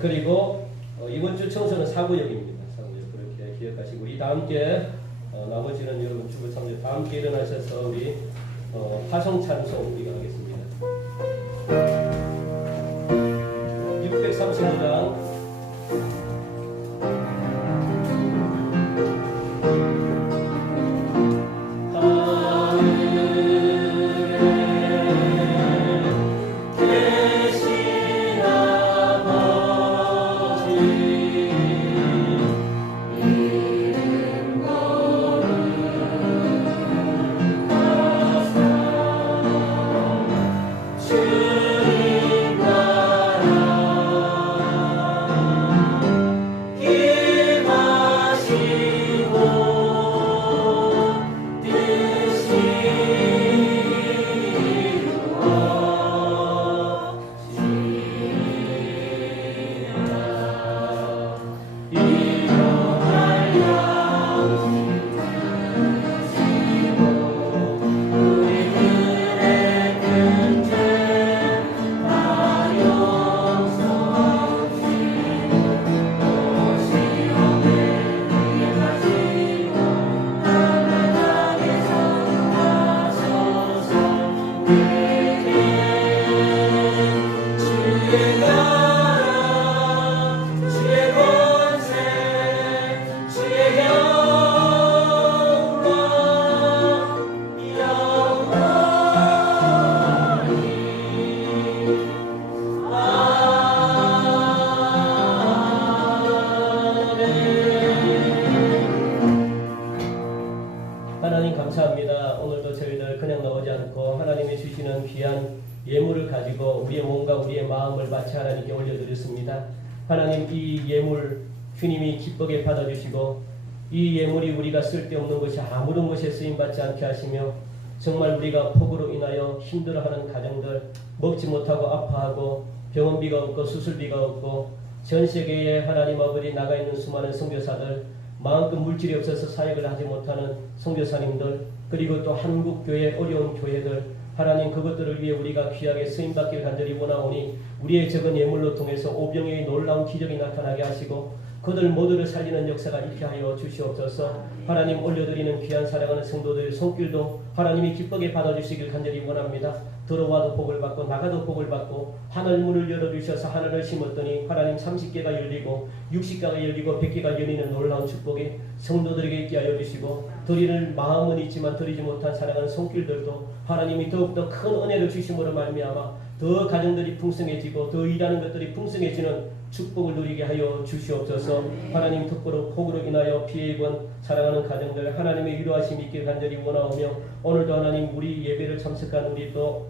그리고 이번 주 청소는 사구역입니다. 사구역 그렇게 기억하시고 이 다음 주에 나머지는 여러분 주부 참여 다 함께 일어나셔서 우리 화성찬송 우리가 하겠습니다. 635장 주님 주시는 귀한 예물을 가지고 우리의 몸과 우리의 마음을 마치 하나님께 올려드렸습니다. 하나님, 이 예물 주님이 기쁘게 받아주시고 이 예물이 우리가 쓸데없는 것이 아무런 것에 쓰임받지 않게 하시며 정말 우리가 폭우로 인하여 힘들어하는 가정들, 먹지 못하고 아파하고 병원비가 없고 수술비가 없고 전 세계에 하나님 아버지 나가 있는 수많은 선교사들, 마음껏 물질이 없어서 사역을 하지 못하는 선교사님들, 그리고 또 한국교회 어려운 교회들, 하나님 그것들을 위해 우리가 귀하게 쓰임받기를 간절히 원하오니 우리의 적은 예물로 통해서 오병이의 놀라운 기적이 나타나게 하시고 그들 모두를 살리는 역사가 있게 하여 주시옵소서. 하나님 올려드리는 귀한 사랑하는 성도들의 손길도 하나님이 기쁘게 받아주시길 간절히 원합니다. 들어와도 복을 받고 나가도 복을 받고 하늘문을 열어주셔서 하늘을 심었더니 하나님 30개가 열리고 60개가 열리고 100개가 열리는 놀라운 축복이 성도들에게 있게 하여 주시고 드리는 마음은 있지만 드리지 못한 사랑하는 손길들도 하나님이 더욱더 큰 은혜를 주심으로 말미암아 더 가정들이 풍성해지고 더 일하는 것들이 풍성해지는 축복을 누리게 하여 주시옵소서. 하나님 특보로 폭우로 인하여 피해 입은 사랑하는 가정들 하나님의 위로하심 있길 간절히 원하오며 오늘도 하나님 우리 예배를 참석한 우리 또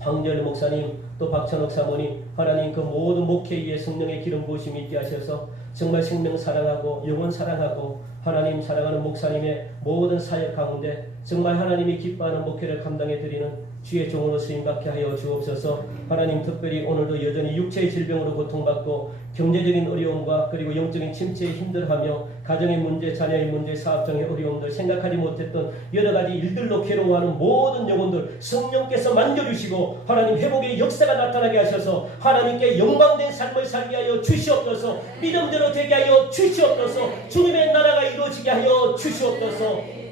황절 목사님 또 박찬옥 사모님 하나님 그 모든 목회의에 성령의 기름 부으심이 있게 하셔서 정말 생명 사랑하고 영혼 사랑하고 하나님 사랑하는 목사님의 모든 사역 가운데 정말 하나님이 기뻐하는 목회를 감당해 드리는 주의 종으로 쓰임받게 하여 주옵소서. 하나님 특별히 오늘도 여전히 육체의 질병으로 고통받고 경제적인 어려움과 그리고 영적인 침체에 힘들어하며 가정의 문제, 자녀의 문제, 사업장의 어려움들 생각하지 못했던 여러 가지 일들로 괴로워하는 모든 영혼들 성령께서 만져주시고 하나님 회복의 역사가 나타나게 하셔서 하나님께 영광된 삶을 살게 하여 주시옵소서. 믿음대로 되게 하여 주시옵소서. 주님의 나라가 이루어지게 하여 주시옵소서.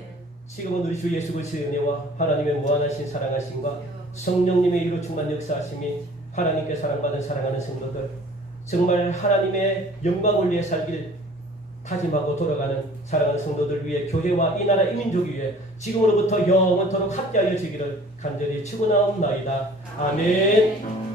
지금은 우리 주 예수 그리스도의 은혜와 하나님의 무한하신 사랑하심과 성령님의 이로 충만 역사하심이 하나님께 사랑받은 사랑하는 성도들 정말 하나님의 영광을 위해 살길 다짐하고 돌아가는 사랑하는 성도들 위해 교회와 이 나라 이 민족 위해 지금으로부터 영원토록 함께하여 주기를 간절히 축원하옵나이다. 아멘.